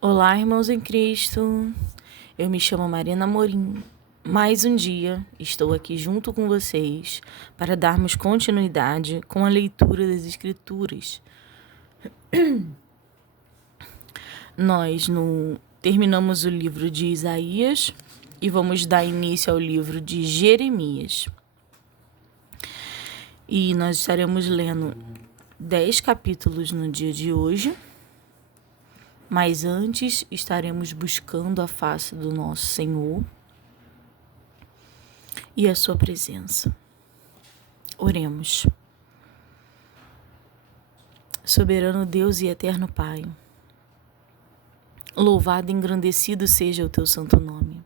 Olá, irmãos em Cristo. Eu me chamo Marina Amorim. Mais um dia estou aqui junto com vocês para darmos continuidade com a leitura das Escrituras. Nós terminamos o livro de Isaías e vamos dar início ao livro de Jeremias. E nós estaremos lendo 10 capítulos no dia de hoje. Mas antes estaremos buscando a face do nosso Senhor e a sua presença. Oremos. Soberano Deus e eterno Pai, louvado e engrandecido seja o teu santo nome.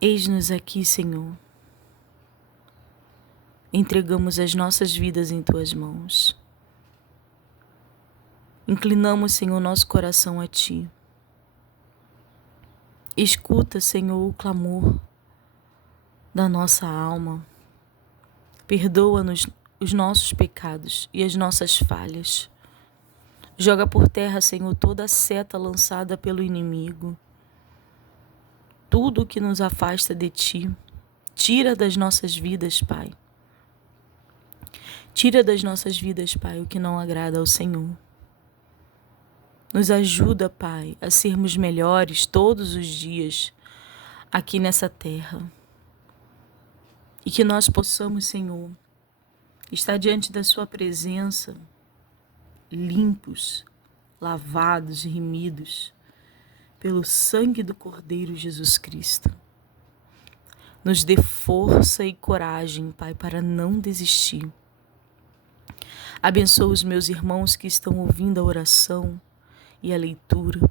Eis-nos aqui, Senhor. Entregamos as nossas vidas em tuas mãos. Inclinamos, Senhor, nosso coração a Ti. Escuta, Senhor, o clamor da nossa alma. Perdoa-nos os nossos pecados e as nossas falhas. Joga por terra, Senhor, toda a seta lançada pelo inimigo. Tudo o que nos afasta de Ti. Tira das nossas vidas, Pai. Tira das nossas vidas, Pai, o que não agrada ao Senhor. Nos ajuda, Pai, a sermos melhores todos os dias aqui nessa terra. E que nós possamos, Senhor, estar diante da Sua presença, limpos, lavados e remidos pelo sangue do Cordeiro Jesus Cristo. Nos dê força e coragem, Pai, para não desistir. Abençoa os meus irmãos que estão ouvindo a oração e a leitura,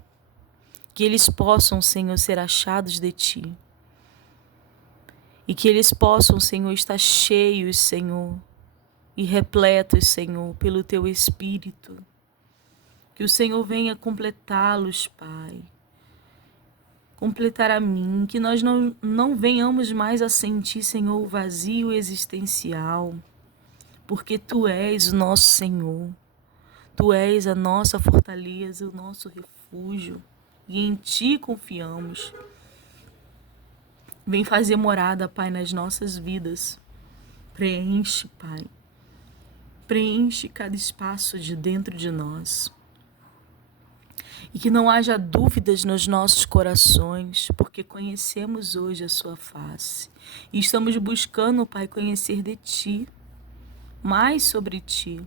que eles possam, Senhor, ser achados de Ti, e que eles possam, Senhor, estar cheios, Senhor, e repletos, Senhor, pelo Teu Espírito, que o Senhor venha completá-los, Pai, completar a mim, que nós não venhamos mais a sentir, Senhor, o vazio existencial, porque Tu és o nosso Senhor. Tu és a nossa fortaleza, o nosso refúgio, e em Ti confiamos. Vem fazer morada, Pai, nas nossas vidas. Preenche, Pai. Preenche cada espaço de dentro de nós. E que não haja dúvidas nos nossos corações, porque conhecemos hoje a Sua face. E estamos buscando, Pai, conhecer de Ti, mais sobre Ti.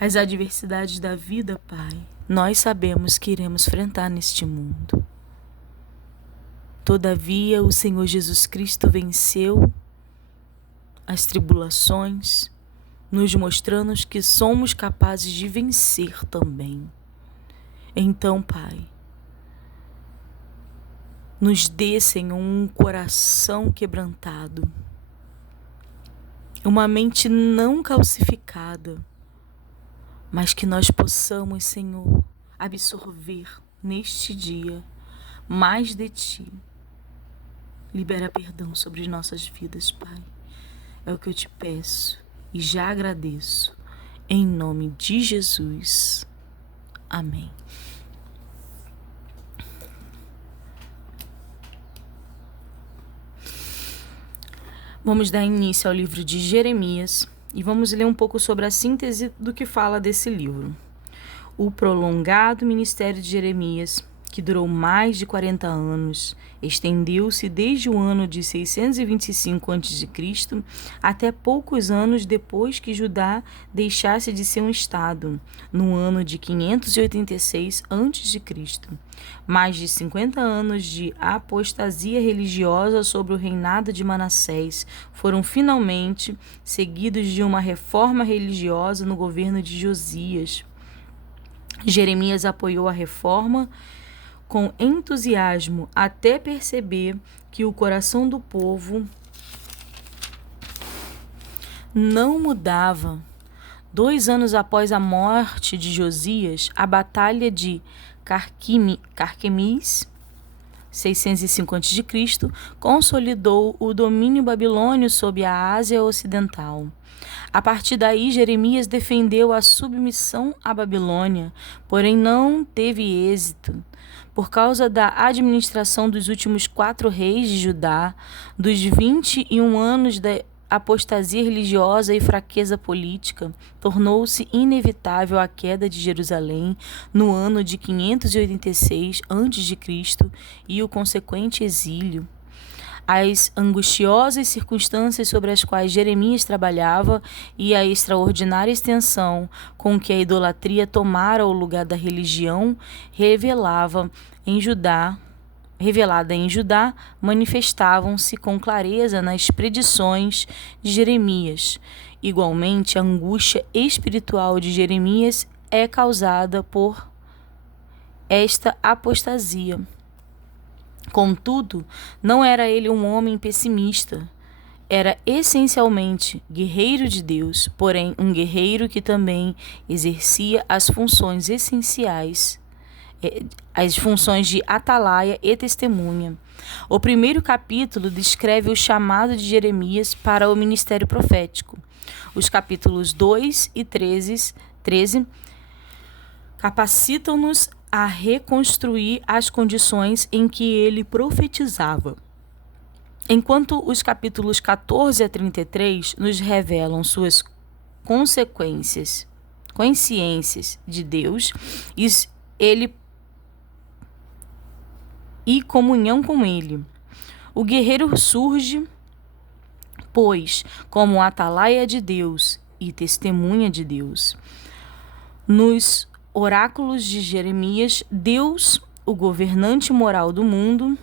As adversidades da vida, Pai, nós sabemos que iremos enfrentar neste mundo. Todavia, o Senhor Jesus Cristo venceu as tribulações, nos mostrando que somos capazes de vencer também. Então, Pai, nos dê, Senhor, um coração quebrantado, uma mente não calcificada, mas que nós possamos, Senhor, absorver neste dia mais de Ti. Libera perdão sobre as nossas vidas, Pai. É o que eu Te peço e já agradeço. Em nome de Jesus. Amém. Vamos dar início ao livro de Jeremias. E vamos ler um pouco sobre a síntese do que fala desse livro. O prolongado ministério de Jeremias, que durou mais de 40 anos, estendeu-se desde o ano de 625 a.C. até poucos anos depois que Judá deixasse de ser um estado, no ano de 586 a.C. Mais de 50 anos de apostasia religiosa sobre o reinado de Manassés foram finalmente seguidos de uma reforma religiosa no governo de Josias. Jeremias apoiou a reforma com entusiasmo até perceber que o coração do povo não mudava. 2 anos após a morte de Josias, a batalha de Carquemis 605 a.C., consolidou o domínio babilônio sobre a Ásia Ocidental. A partir daí, Jeremias defendeu a submissão à Babilônia, porém não teve êxito. Por causa da administração dos últimos 4 reis de Judá, dos 21 anos da apostasia religiosa e fraqueza política, tornou-se inevitável a queda de Jerusalém no ano de 586 a.C. e o consequente exílio. As angustiosas circunstâncias sobre as quais Jeremias trabalhava e a extraordinária extensão com que a idolatria tomara o lugar da religião revelada em Judá, manifestavam-se com clareza nas predições de Jeremias. Igualmente, a angústia espiritual de Jeremias é causada por esta apostasia. Contudo, não era ele um homem pessimista. Era essencialmente guerreiro de Deus, porém um guerreiro que também exercia as funções essenciais, as funções de atalaia e testemunha. O primeiro capítulo descreve o chamado de Jeremias para o ministério profético. Os capítulos 2 e 13 capacitam-nos a reconstruir as condições em que ele profetizava. Enquanto os capítulos 14 a 33 nos revelam suas consciências de Deus e comunhão com ele. O guerreiro surge, pois, como atalaia de Deus e testemunha de Deus. Nos oráculos de Jeremias, Deus, o governante moral do mundo,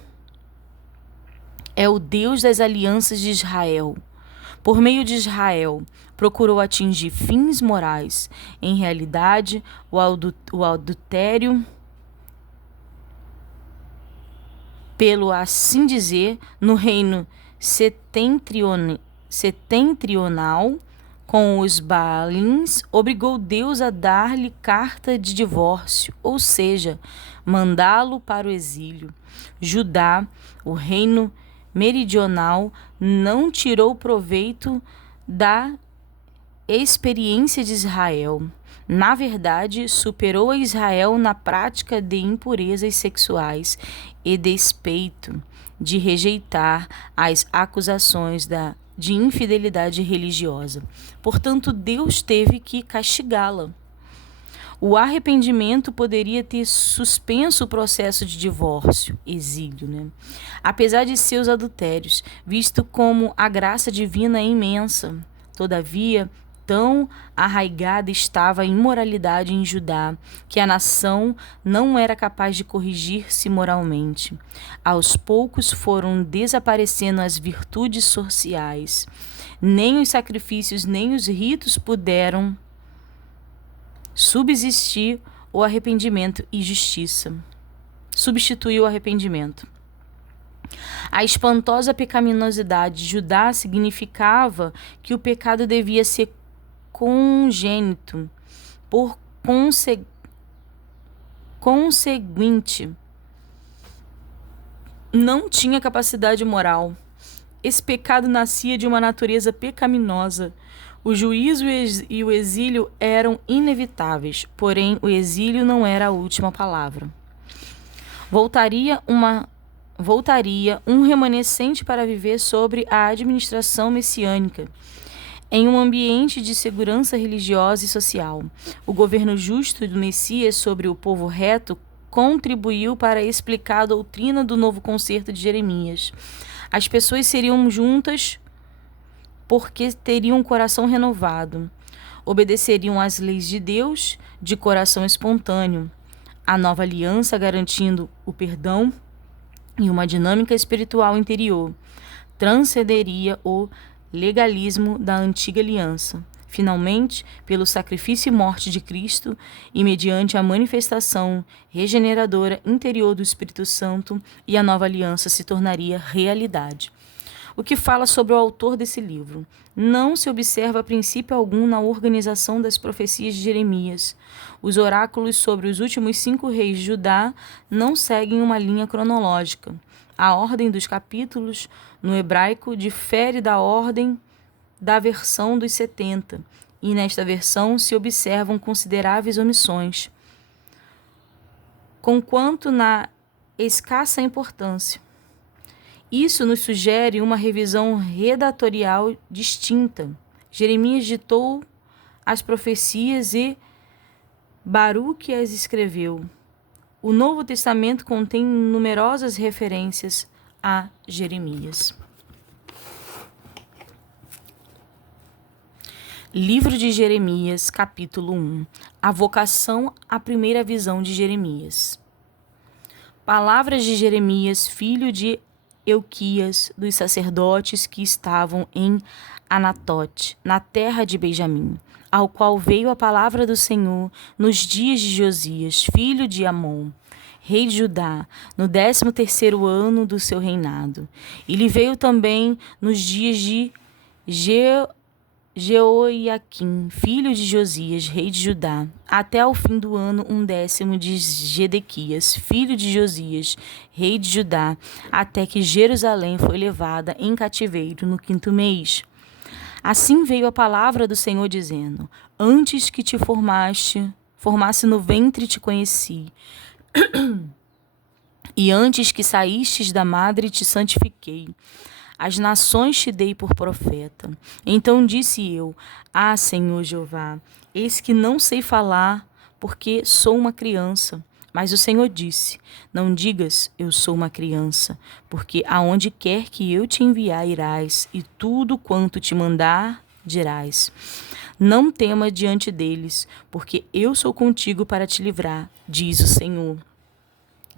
é o Deus das alianças de Israel. Por meio de Israel, procurou atingir fins morais. Em realidade, o adultério, pelo assim dizer, no reino setentrional, com os Baalins, obrigou Deus a dar-lhe carta de divórcio, ou seja, mandá-lo para o exílio. Judá, o reino meridional, não tirou proveito da experiência de Israel. Na verdade, superou a Israel na prática de impurezas sexuais e despeito de rejeitar as acusações de infidelidade religiosa. Portanto, Deus teve que castigá-la. O arrependimento poderia ter suspenso o processo de divórcio, exílio, apesar de seus adultérios, visto como a graça divina é imensa. Todavia, tão arraigada estava a imoralidade em Judá, que a nação não era capaz de corrigir-se moralmente. Aos poucos foram desaparecendo as virtudes sociais. Nem os sacrifícios, nem os ritos puderam substituir o arrependimento e justiça. Substituiu o arrependimento. A espantosa pecaminosidade de Judá significava que o pecado devia ser congênito. Por conseguinte, não tinha capacidade moral. Esse pecado nascia de uma natureza pecaminosa. O juízo e o exílio eram inevitáveis, porém o exílio não era a última palavra. Voltaria um remanescente para viver sobre a administração messiânica, em um ambiente de segurança religiosa e social. O governo justo do Messias sobre o povo reto contribuiu para explicar a doutrina do novo concerto de Jeremias. As pessoas seriam juntas porque teriam um coração renovado. Obedeceriam às leis de Deus de coração espontâneo. A nova aliança garantindo o perdão e uma dinâmica espiritual interior transcenderia o legalismo da antiga aliança. Finalmente, pelo sacrifício e morte de Cristo e mediante a manifestação regeneradora interior do Espírito Santo, e a nova aliança se tornaria realidade. o que fala sobre o autor desse livro. Não se observa princípio algum na organização das profecias de Jeremias. Os oráculos sobre os últimos 5 reis de Judá não seguem uma linha cronológica. A ordem dos capítulos no hebraico difere da ordem da versão dos 70, e nesta versão se observam consideráveis omissões, conquanto na escassa importância. Isso nos sugere uma revisão redatorial distinta. Jeremias ditou as profecias e Baruque as escreveu. O Novo Testamento contém numerosas referências a Jeremias. Livro de Jeremias, capítulo 1. A vocação à primeira visão de Jeremias. Palavras de Jeremias, filho de Euquias, dos sacerdotes que estavam em Anatote, na terra de Benjamim, ao qual veio a palavra do Senhor nos dias de Josias, filho de Amon, rei de Judá, no 13º ano do seu reinado. E lhe veio também nos dias de Jeoiaquim, filho de Josias, rei de Judá, até ao fim do ano 10º de Zedequias, filho de Josias, rei de Judá, até que Jerusalém foi levada em cativeiro no 5º mês. Assim veio a palavra do Senhor dizendo: Antes que te formasse no ventre te conheci, e antes que saístes da madre te santifiquei. As nações te dei por profeta. Então disse eu: Ah, Senhor Jeová, eis que não sei falar, porque sou uma criança. Mas o Senhor disse: Não digas, eu sou uma criança, porque aonde quer que eu te enviar irás, e tudo quanto te mandar dirás. Não temas diante deles, porque eu sou contigo para te livrar, diz o Senhor.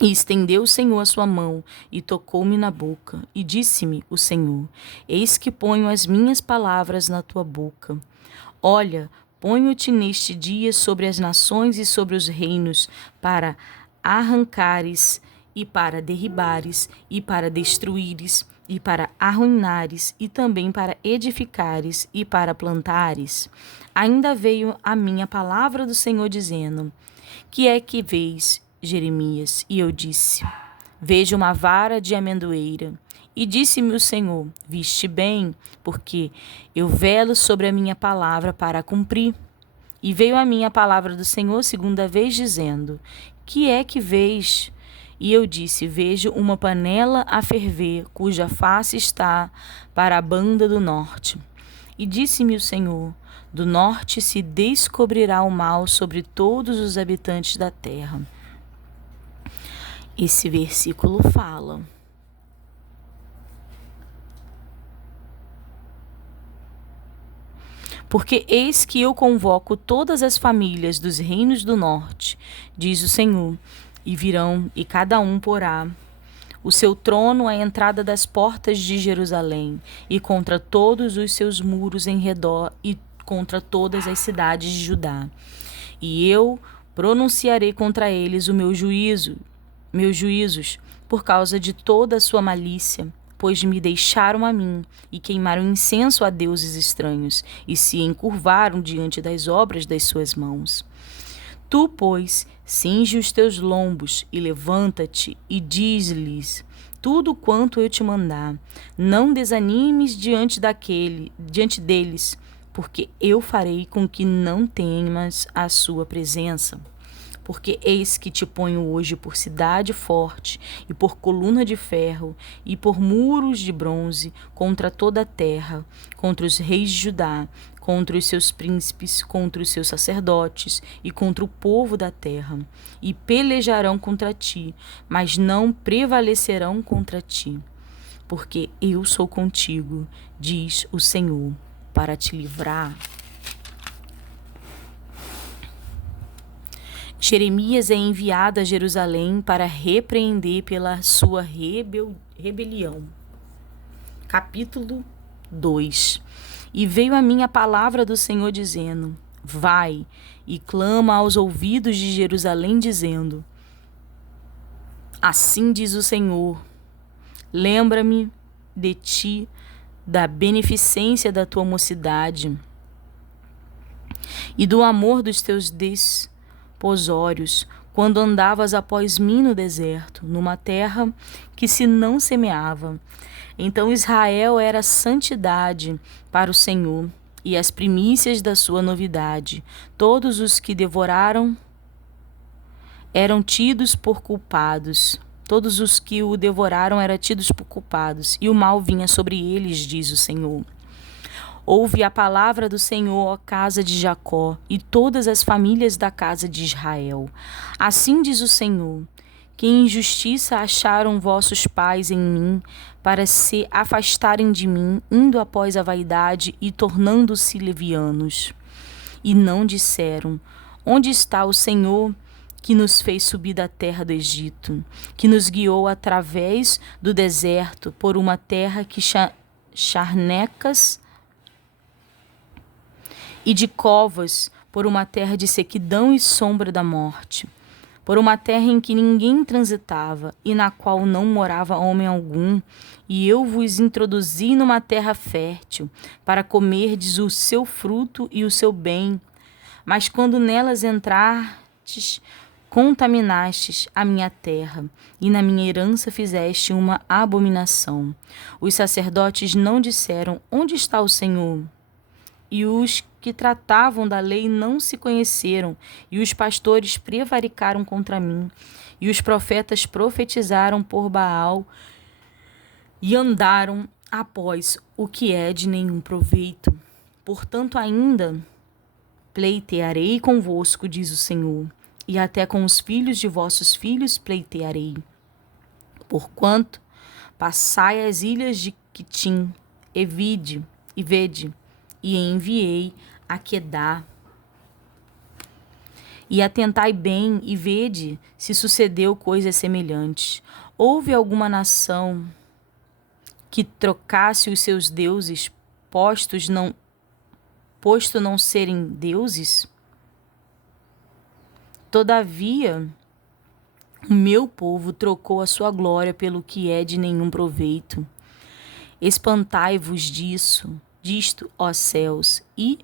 E estendeu o Senhor a sua mão, e tocou-me na boca, e disse-me o Senhor: Eis que ponho as minhas palavras na tua boca. Olha, ponho-te neste dia sobre as nações e sobre os reinos, para arrancares, e para derribares, e para destruíres, e para arruinares, e também para edificares, e para plantares. Ainda veio a minha palavra do Senhor, dizendo: Que é que vês, Jeremias? E eu disse: Vejo uma vara de amendoeira. E disse-me o Senhor: Viste bem, porque eu velo sobre a minha palavra para a cumprir. E veio a mim a palavra do Senhor 2ª vez, dizendo: Que é que vês? E eu disse: Vejo uma panela a ferver, cuja face está para a banda do norte. E disse-me o Senhor: Do norte se descobrirá o mal sobre todos os habitantes da terra. Esse versículo fala: Porque eis que eu convoco todas as famílias dos reinos do norte, diz o Senhor, e virão, e cada um porá o seu trono à entrada das portas de Jerusalém, e contra todos os seus muros em redor, e contra todas as cidades de Judá. E eu pronunciarei contra eles o meus juízos, por causa de toda a sua malícia, pois me deixaram a mim e queimaram incenso a deuses estranhos e se encurvaram diante das obras das suas mãos. Tu, pois, cinge os teus lombos e levanta-te e diz-lhes tudo quanto eu te mandar. Não desanimes diante deles, porque eu farei com que não temas a sua presença. Porque eis que te ponho hoje por cidade forte, e por coluna de ferro, e por muros de bronze, contra toda a terra, contra os reis de Judá, contra os seus príncipes, contra os seus sacerdotes, e contra o povo da terra. E pelejarão contra ti, mas não prevalecerão contra ti. Porque eu sou contigo, diz o Senhor, para te livrar. Jeremias é enviado a Jerusalém para repreender pela sua rebelião. Capítulo 2. E veio a mim a palavra do Senhor dizendo: Vai e clama aos ouvidos de Jerusalém, dizendo: Assim diz o Senhor, lembra-me de ti da beneficência da tua mocidade e do amor dos teus desposórios, quando andavas após mim no deserto, numa terra que se não semeava. Então Israel era santidade para o Senhor, e as primícias da sua novidade. Todos os que devoraram eram tidos por culpados. Todos os que o devoraram eram tidos por culpados, e o mal vinha sobre eles, diz o Senhor. Ouve a palavra do Senhor, ó casa de Jacó, e todas as famílias da casa de Israel. Assim diz o Senhor: que injustiça acharam vossos pais em mim, para se afastarem de mim, indo após a vaidade e tornando-se levianos. E não disseram: onde está o Senhor que nos fez subir da terra do Egito, que nos guiou através do deserto por uma terra que charnecas e de covas, por uma terra de sequidão e sombra da morte, por uma terra em que ninguém transitava e na qual não morava homem algum, e eu vos introduzi numa terra fértil, para comerdes o seu fruto e o seu bem. Mas quando nelas entrastes, contaminastes a minha terra, e na minha herança fizeste uma abominação. Os sacerdotes não disseram: onde está o Senhor? E os que tratavam da lei não se conheceram, e os pastores prevaricaram contra mim, e os profetas profetizaram por Baal, e andaram após o que é de nenhum proveito. Portanto, ainda pleitearei convosco, diz o Senhor, e até com os filhos de vossos filhos pleitearei. Porquanto passai as ilhas de Quitim, e vede, e enviei a Quedar. E atentai bem e vede se sucedeu coisas semelhantes. Houve alguma nação que trocasse os seus deuses, posto não serem deuses? Todavia, o meu povo trocou a sua glória pelo que é de nenhum proveito. Espantai-vos disto, ó céus, e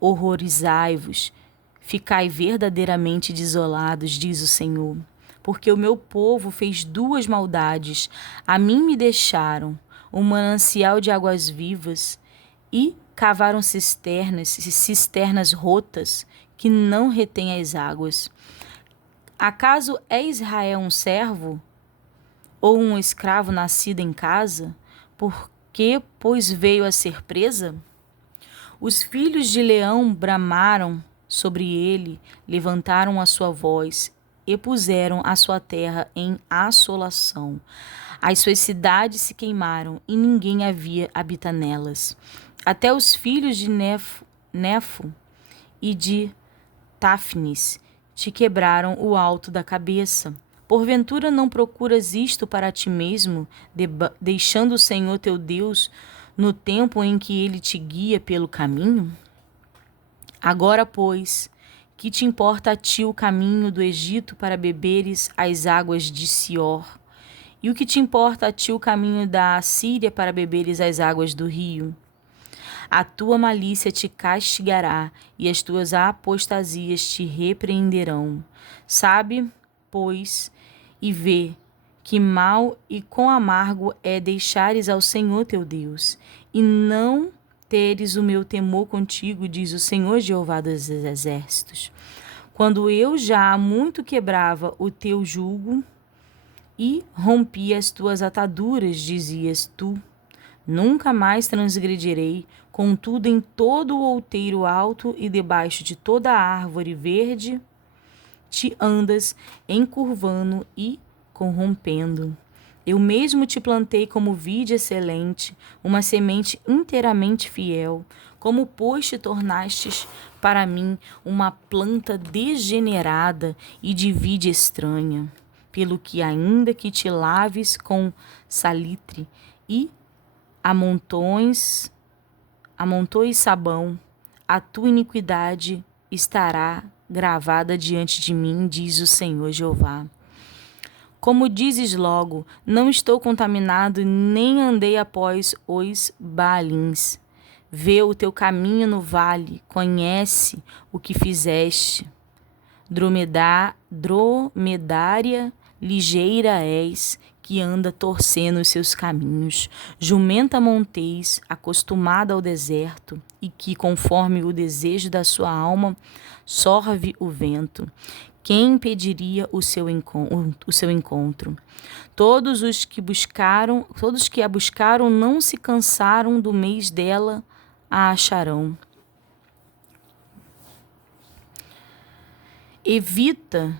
horrorizai-vos. Ficai verdadeiramente desolados, diz o Senhor, porque o meu povo fez duas maldades. A mim me deixaram um manancial de águas vivas e cavaram cisternas rotas que não retêm as águas. Acaso é Israel um servo ou um escravo nascido em casa? Por que, pois, veio a ser presa? Os filhos de leão bramaram sobre ele, levantaram a sua voz e puseram a sua terra em assolação. As suas cidades se queimaram e ninguém habita nelas. Até os filhos de Nefo e de Táfnis te quebraram o alto da cabeça. Porventura não procuras isto para ti mesmo, deixando o Senhor teu Deus no tempo em que ele te guia pelo caminho? Agora, pois, que te importa a ti o caminho do Egito para beberes as águas de Sior? E o que te importa a ti o caminho da Assíria para beberes as águas do rio? A tua malícia te castigará e as tuas apostasias te repreenderão. Sabe, pois, e vê que mal e quão amargo é deixares ao Senhor teu Deus, e não teres o meu temor contigo, diz o Senhor Jeová dos exércitos. Quando eu já há muito quebrava o teu jugo e rompia as tuas ataduras, dizias tu: nunca mais transgredirei. Contudo, em todo o outeiro alto e debaixo de toda a árvore verde, te andas encurvando e corrompendo. Eu mesmo te plantei como vide excelente, uma semente inteiramente fiel. Como, pois, te tornastes para mim uma planta degenerada e de vide estranha, pelo que ainda que te laves com salitre e amontoes sabão, a tua iniquidade estará gravada diante de mim, diz o Senhor Jeová. Como dizes logo, não estou contaminado, nem andei após os Baalins. Vê o teu caminho no vale, conhece o que fizeste. Dromedária ligeira és, que anda torcendo os seus caminhos. Jumenta montês, acostumada ao deserto, e que, conforme o desejo da sua alma, sorve o vento. Quem impediria o seu encontro? Todos que a buscaram não se cansaram, do mês dela a acharão. Evita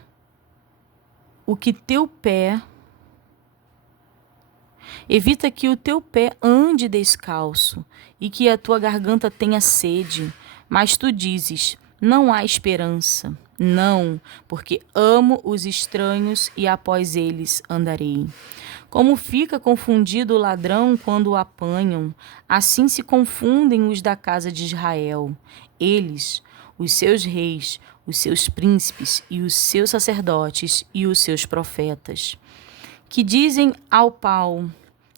que o teu pé ande descalço e que a tua garganta tenha sede. Mas tu dizes, não há esperança. Não, porque amo os estranhos e após eles andarei. Como fica confundido o ladrão quando o apanham, assim se confundem os da casa de Israel. Eles, os seus reis, os seus príncipes e os seus sacerdotes e os seus profetas, que dizem ao pau,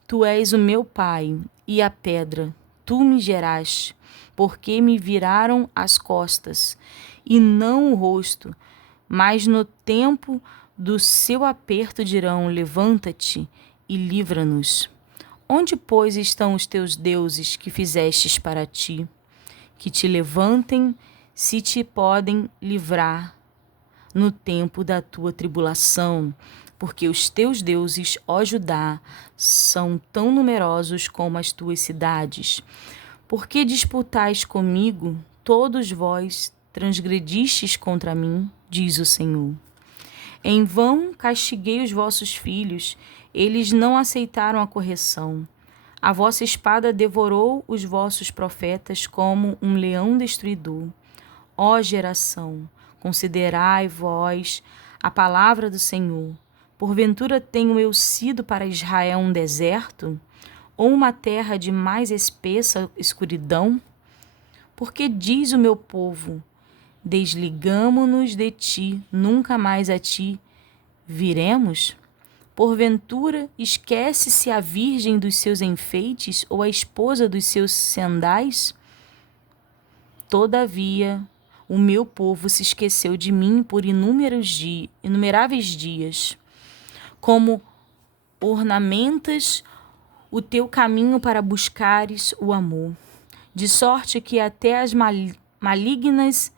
tu és o meu pai, e à pedra, tu me geraste, porque me viraram as costas, e não o rosto, mas no tempo do seu aperto dirão, levanta-te e livra-nos. Onde, pois, estão os teus deuses que fizestes para ti? Que te levantem, se te podem livrar no tempo da tua tribulação, porque os teus deuses, ó Judá, são tão numerosos como as tuas cidades. Por que disputais comigo? Todos vós transgredistes contra mim, diz o Senhor. Em vão castiguei os vossos filhos, eles não aceitaram a correção. A vossa espada devorou os vossos profetas como um leão destruidor. Ó geração, considerai vós a palavra do Senhor. Porventura tenho eu sido para Israel um deserto, ou uma terra de mais espessa escuridão? Porque diz o meu povo, desligamo-nos de ti, nunca mais a ti viremos? Porventura esquece-se a virgem dos seus enfeites, ou a esposa dos seus sendais? Todavia, o meu povo se esqueceu de mim por inumeráveis dias. Como ornamentas o teu caminho para buscares o amor, de sorte que até as malignas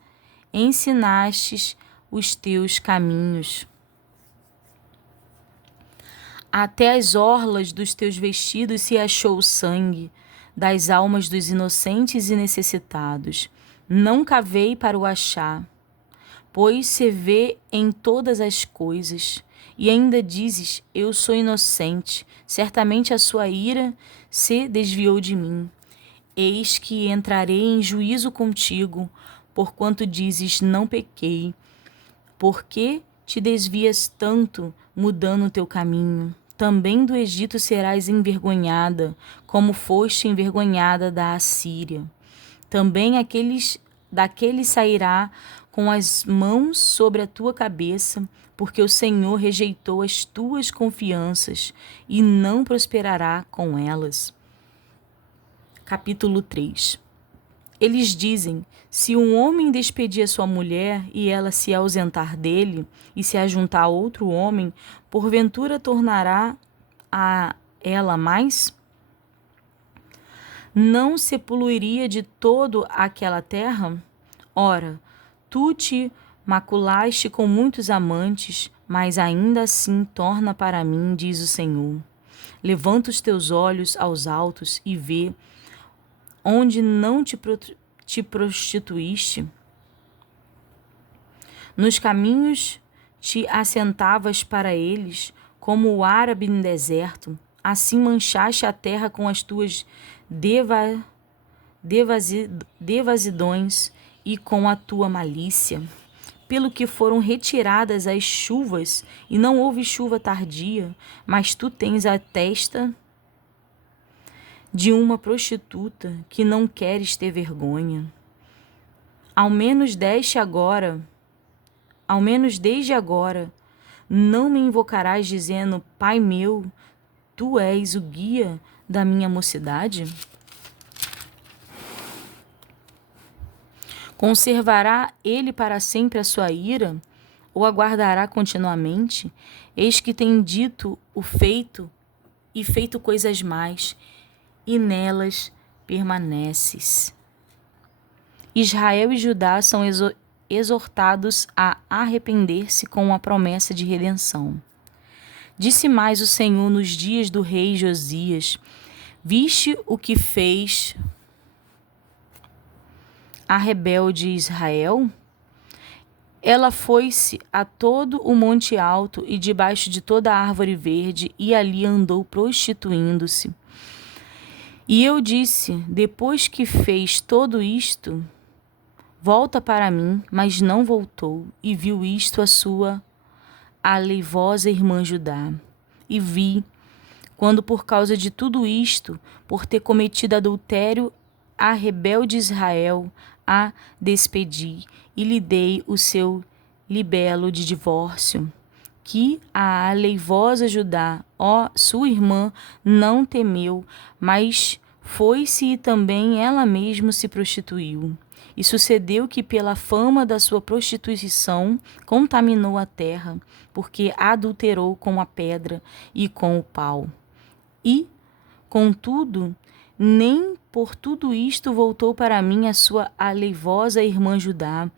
ensinastes os teus caminhos. Até as orlas dos teus vestidos se achou o sangue, das almas dos inocentes e necessitados. Não cavei para o achar, pois se vê em todas as coisas. E ainda dizes, eu sou inocente, certamente a sua ira se desviou de mim. Eis que entrarei em juízo contigo, porquanto dizes, não pequei. Por que te desvias tanto, mudando o teu caminho? Também do Egito serás envergonhada, como foste envergonhada da Assíria. Também daqueles sairá com as mãos sobre a tua cabeça, porque o Senhor rejeitou as tuas confianças e não prosperará com elas. Capítulo 3. Eles dizem, se um homem despedir a sua mulher e ela se ausentar dele e se ajuntar a outro homem, porventura tornará a ela mais? Não se poluiria de todo aquela terra? Ora, tu te maculaste com muitos amantes, mas ainda assim torna para mim, diz o Senhor. Levanta os teus olhos aos altos e vê onde não te prostituíste. Nos caminhos te assentavas para eles, como o árabe no deserto. Assim manchaste a terra com as tuas devasidões e com a tua malícia. Pelo que foram retiradas as chuvas, e não houve chuva tardia, mas tu tens a testa de uma prostituta que não queres ter vergonha. Ao menos desde agora, não me invocarás dizendo: Pai meu, tu és o guia da minha mocidade? Conservará ele para sempre a sua ira, ou aguardará continuamente? Eis que tem dito o feito, e feito coisas mais, e nelas permaneces. Israel e Judá são exortados a arrepender-se com a promessa de redenção. Disse mais o Senhor nos dias do rei Josias: viste o que fez a rebelde Israel? Ela foi-se a todo o monte alto e debaixo de toda a árvore verde, e ali andou prostituindo-se. E eu disse: depois que fez todo isto, volta para mim. Mas não voltou, e viu isto a sua aleivosa irmã Judá. E vi, quando por causa de tudo isto, por ter cometido adultério, a rebelde Israel a despedi, e lhe dei o seu libelo de divórcio, que a aleivosa Judá, ó sua irmã, não temeu, mas foi-se e também ela mesma se prostituiu. E sucedeu que pela fama da sua prostituição contaminou a terra, porque adulterou com a pedra e com o pau. E, contudo, nem por tudo isto voltou para mim a sua aleivosa irmã Judá,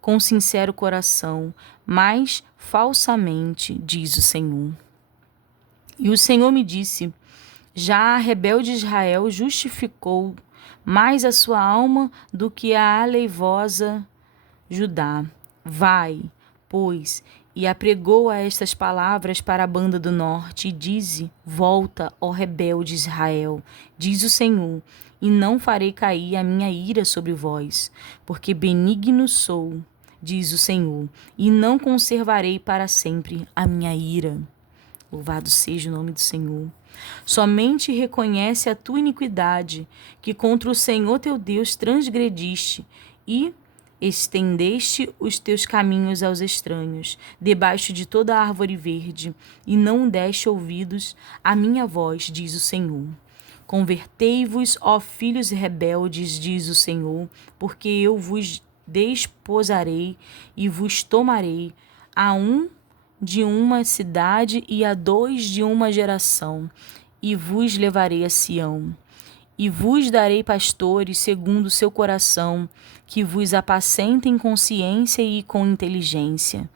com sincero coração, mas falsamente, diz o Senhor. E o Senhor me disse: já a rebelde Israel justificou mais a sua alma do que a aleivosa Judá. Vai, pois, e apregou a estas palavras para a banda do norte, e dize: volta, ó rebelde Israel, diz o Senhor, e não farei cair a minha ira sobre vós, porque benigno sou, diz o Senhor, e não conservarei para sempre a minha ira. Louvado seja o nome do Senhor. Somente reconhece a tua iniquidade, que contra o Senhor teu Deus transgrediste, e estendeste os teus caminhos aos estranhos, debaixo de toda a árvore verde, e não deste ouvidos à minha voz, diz o Senhor. Convertei-vos, ó filhos rebeldes, diz o Senhor, porque eu vos desposarei e vos tomarei, a um de uma cidade e a dois de uma geração, e vos levarei a Sião. E vos darei pastores segundo o seu coração, que vos apacentem com ciência e com inteligência.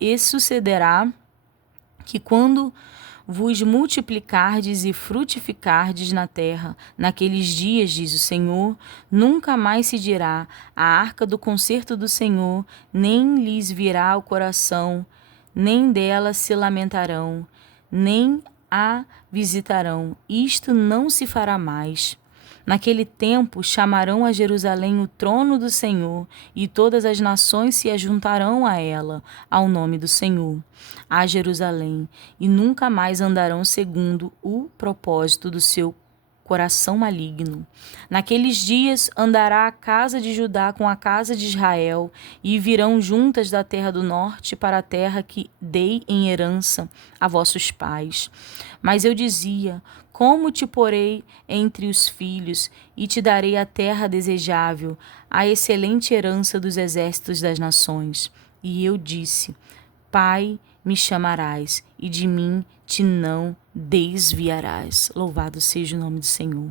E sucederá que quando vos multiplicardes e frutificardes na terra, naqueles dias, diz o Senhor, nunca mais se dirá: a arca do concerto do Senhor, nem lhes virá o coração, nem dela se lamentarão, nem a visitarão. Isto não se fará mais. Naquele tempo chamarão a Jerusalém o trono do Senhor, e todas as nações se ajuntarão a ela, ao nome do Senhor, a Jerusalém, e nunca mais andarão segundo o propósito do seu coração maligno. Naqueles dias andará a casa de Judá com a casa de Israel, e virão juntas da terra do norte para a terra que dei em herança a vossos pais. Mas eu dizia: como te porei entre os filhos, e te darei a terra desejável, a excelente herança dos exércitos das nações. E eu disse: Pai me chamarás, e de mim te não desviarás. Louvado seja o nome do Senhor.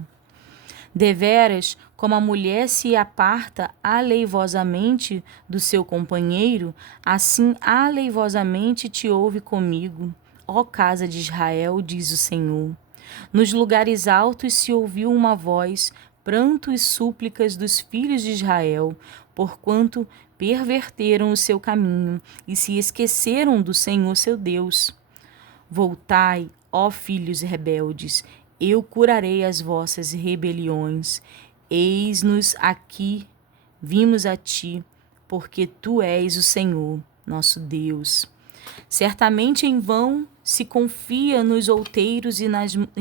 Deveras, como a mulher se aparta aleivosamente do seu companheiro, assim aleivosamente te ouve comigo, ó casa de Israel, diz o Senhor. Nos lugares altos se ouviu uma voz, pranto e súplicas dos filhos de Israel, porquanto perverteram o seu caminho e se esqueceram do Senhor seu Deus. Voltai, ó filhos rebeldes, eu curarei as vossas rebeliões. Eis-nos aqui, vimos a ti, porque tu és o Senhor, nosso Deus. Certamente em vão se confia nos outeiros e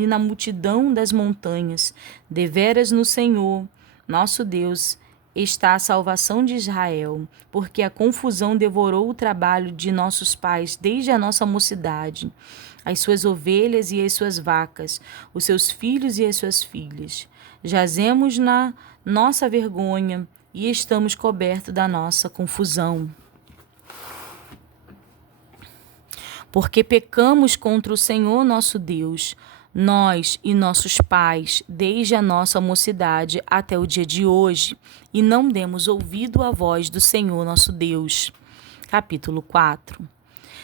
na multidão das montanhas. Deveras no Senhor, nosso Deus, está a salvação de Israel, porque a confusão devorou o trabalho de nossos pais desde a nossa mocidade, as suas ovelhas e as suas vacas, os seus filhos e as suas filhas. Jazemos na nossa vergonha e estamos cobertos da nossa confusão. Porque pecamos contra o Senhor nosso Deus, nós e nossos pais, desde a nossa mocidade até o dia de hoje, e não demos ouvido à voz do Senhor nosso Deus. Capítulo 4.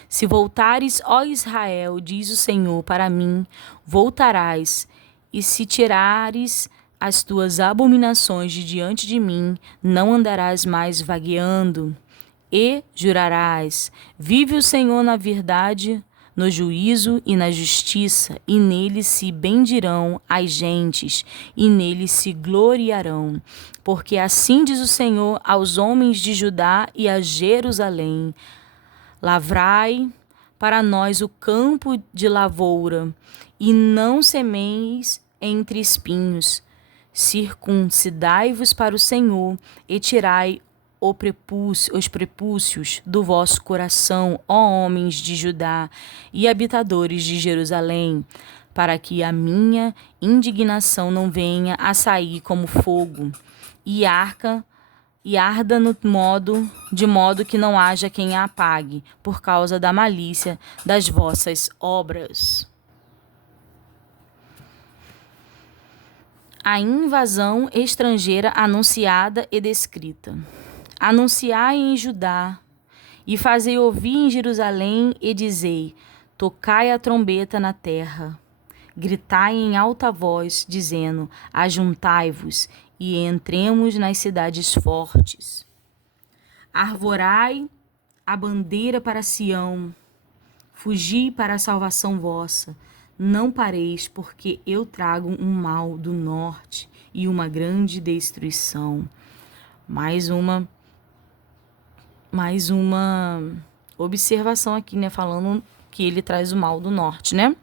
Se voltares, ó Israel, diz o Senhor, para mim, voltarás, e se tirares as tuas abominações de diante de mim, não andarás mais vagueando. E jurarás: vive o Senhor na verdade, no juízo e na justiça, e nele se bendirão as gentes, e nele se gloriarão. Porque assim diz o Senhor aos homens de Judá e a Jerusalém: lavrai para nós o campo de lavoura, e não semeis entre espinhos. Circuncidai-vos para o Senhor, e tirai os prepúcios do vosso coração, ó homens de Judá e habitadores de Jerusalém, para que a minha indignação não venha a sair como fogo, e arda de modo que não haja quem a apague, por causa da malícia das vossas obras. A invasão estrangeira anunciada e descrita. Anunciai em Judá, e fazei ouvir em Jerusalém, e dizei: tocai a trombeta na terra. Gritai em alta voz, dizendo: ajuntai-vos, e entremos nas cidades fortes. Arvorai a bandeira para Sião, fugi para a salvação vossa. Não pareis, porque eu trago um mal do norte e uma grande destruição. Mais uma observação aqui, né? Falando que ele traz o mal do norte, né?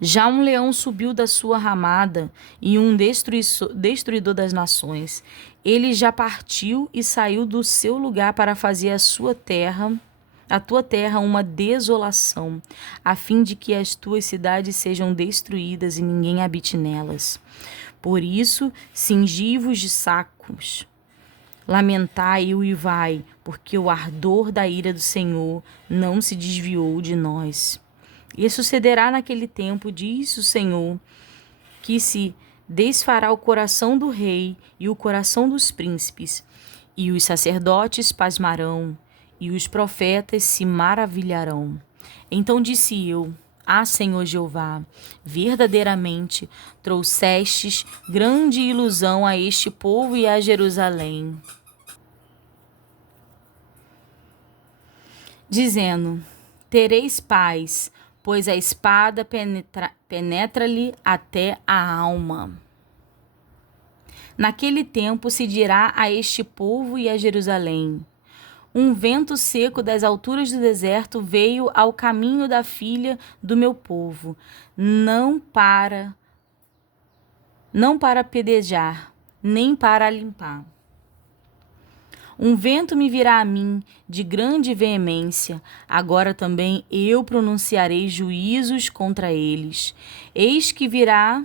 Já um leão subiu da sua ramada e um destruidor das nações. Ele já partiu e saiu do seu lugar para fazer a tua terra uma desolação, a fim de que as tuas cidades sejam destruídas e ninguém habite nelas. Por isso, cingi-vos de sacos. Lamentai e uivai, porque o ardor da ira do Senhor não se desviou de nós. E sucederá naquele tempo, diz o Senhor, que se desfará o coração do rei e o coração dos príncipes, e os sacerdotes pasmarão, e os profetas se maravilharão. Então disse eu: ah, Senhor Jeová, verdadeiramente trouxestes grande ilusão a este povo e a Jerusalém, dizendo: tereis paz, pois a espada penetra-lhe até a alma. Naquele tempo se dirá a este povo e a Jerusalém: um vento seco das alturas do deserto veio ao caminho da filha do meu povo, não para pedejar, nem para limpar. Um vento me virá a mim de grande veemência, agora também eu pronunciarei juízos contra eles. Eis que virá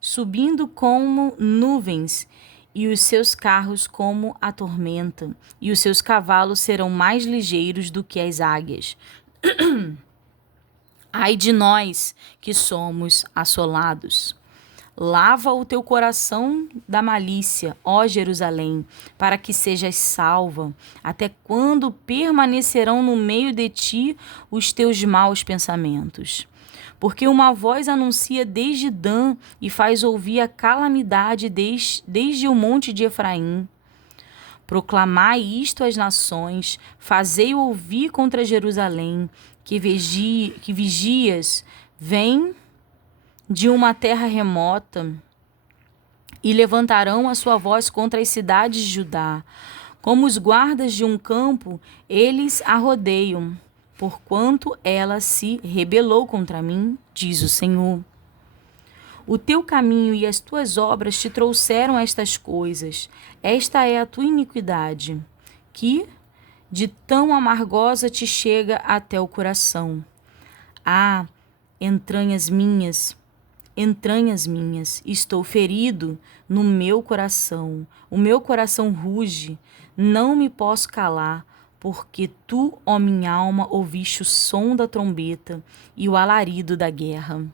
subindo como nuvens, e os seus carros como a tormenta, e os seus cavalos serão mais ligeiros do que as águias. Ai de nós que somos assolados! Lava o teu coração da malícia, ó Jerusalém, para que sejas salva. Até quando permanecerão no meio de ti os teus maus pensamentos? Porque uma voz anuncia desde Dan e faz ouvir a calamidade desde o monte de Efraim. Proclamai isto às nações, fazei ouvir contra Jerusalém, que vigias vêm de uma terra remota, e levantarão a sua voz contra as cidades de Judá. Como os guardas de um campo, eles a rodeiam, porquanto ela se rebelou contra mim, diz o Senhor. O teu caminho e as tuas obras te trouxeram estas coisas. Esta é a tua iniquidade, que de tão amargosa te chega até o coração. Ah, entranhas minhas, estou ferido no meu coração. O meu coração ruge, não me posso calar, porque tu, ó minha alma, ouviste o som da trombeta e o alarido da guerra.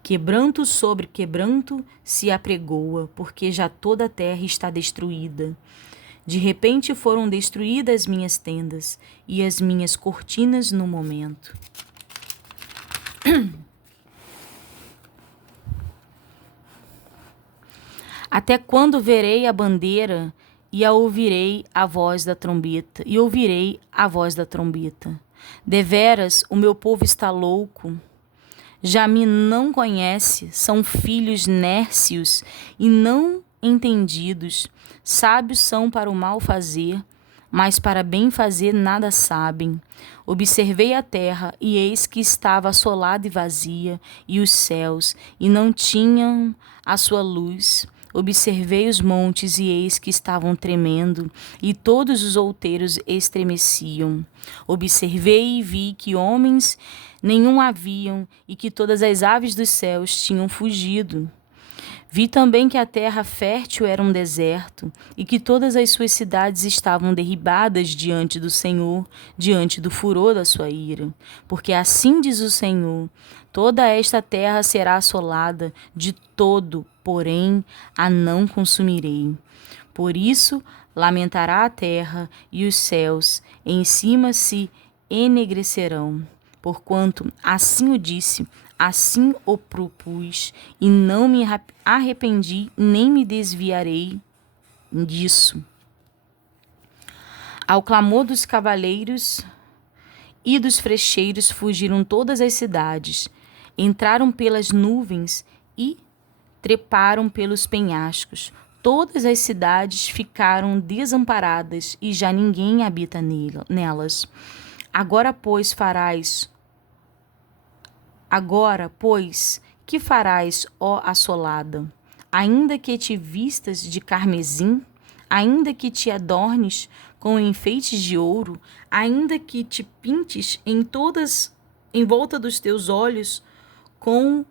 Quebranto sobre quebranto se apregoa, porque já toda a terra está destruída. De repente foram destruídas minhas tendas e as minhas cortinas no momento. Até quando verei a bandeira e ouvirei a voz da trombeta? Deveras, o meu povo está louco. Já me não conhece, são filhos nércios e não entendidos. Sábios são para o mal fazer, mas para bem fazer nada sabem. Observei a terra, e eis que estava assolada e vazia, e os céus, e não tinham a sua luz. Observei os montes, e eis que estavam tremendo, e todos os outeiros estremeciam. Observei e vi que homens nenhum haviam, e que todas as aves dos céus tinham fugido. Vi também que a terra fértil era um deserto, e que todas as suas cidades estavam derribadas diante do Senhor, diante do furor da sua ira. Porque assim diz o Senhor: toda esta terra será assolada de todo, porém a não consumirei. Por isso lamentará a terra, e os céus em cima se enegrecerão. Porquanto assim o disse, assim o propus, e não me arrependi, nem me desviarei disso. Ao clamor dos cavaleiros e dos frecheiros fugiram todas as cidades, entraram pelas nuvens e treparam pelos penhascos. Todas as cidades ficaram desamparadas e já ninguém habita nelas. Agora, pois, que farás, ó assolada? Ainda que te vistas de carmesim, ainda que te adornes com enfeites de ouro, ainda que te pintes em volta dos teus olhos com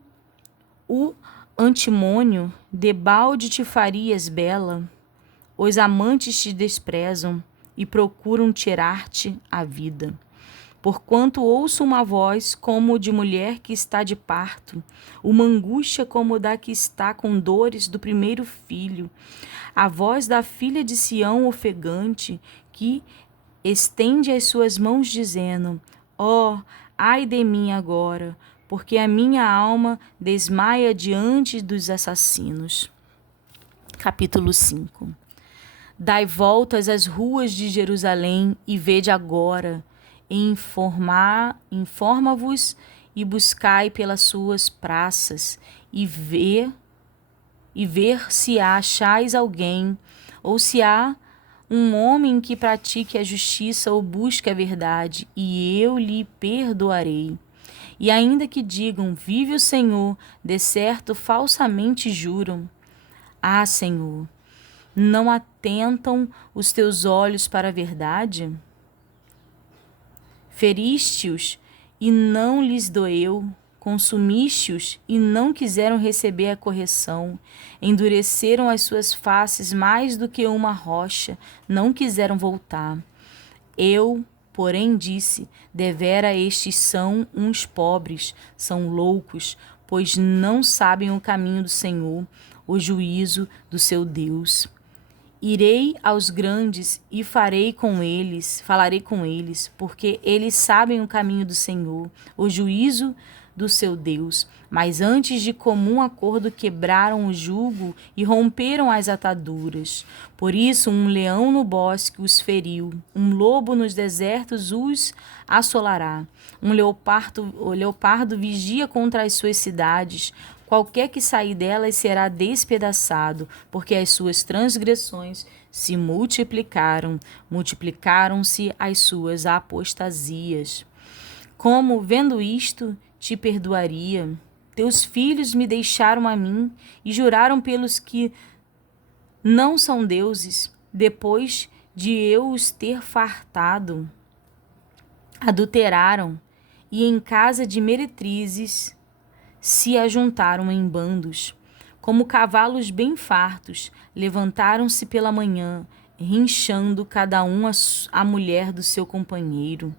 o antimônio, debalde te farias bela. Os amantes te desprezam e procuram tirar-te a vida. Porquanto ouço uma voz como de mulher que está de parto, uma angústia como da que está com dores do primeiro filho, a voz da filha de Sião ofegante, que estende as suas mãos dizendo: ó, ai de mim agora, porque a minha alma desmaia diante dos assassinos. Capítulo 5. Dai voltas às ruas de Jerusalém e vede agora, informa-vos e buscai pelas suas praças, e ver se achais alguém, ou se há um homem que pratique a justiça ou busque a verdade, e eu lhe perdoarei. E ainda que digam: vive o Senhor, de certo falsamente juram. Ah, Senhor, não atentam os teus olhos para a verdade? Feriste-os e não lhes doeu, consumiste-os e não quiseram receber a correção, endureceram as suas faces mais do que uma rocha, não quiseram voltar. Eu, porém, disse: devera estes são uns pobres, são loucos, pois não sabem o caminho do Senhor, o juízo do seu Deus. Irei aos grandes e falarei com eles, porque eles sabem o caminho do Senhor, o juízo do seu Deus. Mas antes de comum acordo quebraram o jugo e romperam as ataduras. Por isso um leão no bosque os feriu, um lobo nos desertos os assolará. O leopardo vigia contra as suas cidades. Qualquer que sair delas será despedaçado, porque as suas transgressões se multiplicaram-se as suas apostasias. Como, vendo isto, te perdoaria? Teus filhos me deixaram a mim e juraram pelos que não são deuses, depois de eu os ter fartado. Adulteraram e em casa de meretrizes se ajuntaram em bandos. Como cavalos bem fartos, levantaram-se pela manhã, rinchando cada um a mulher do seu companheiro.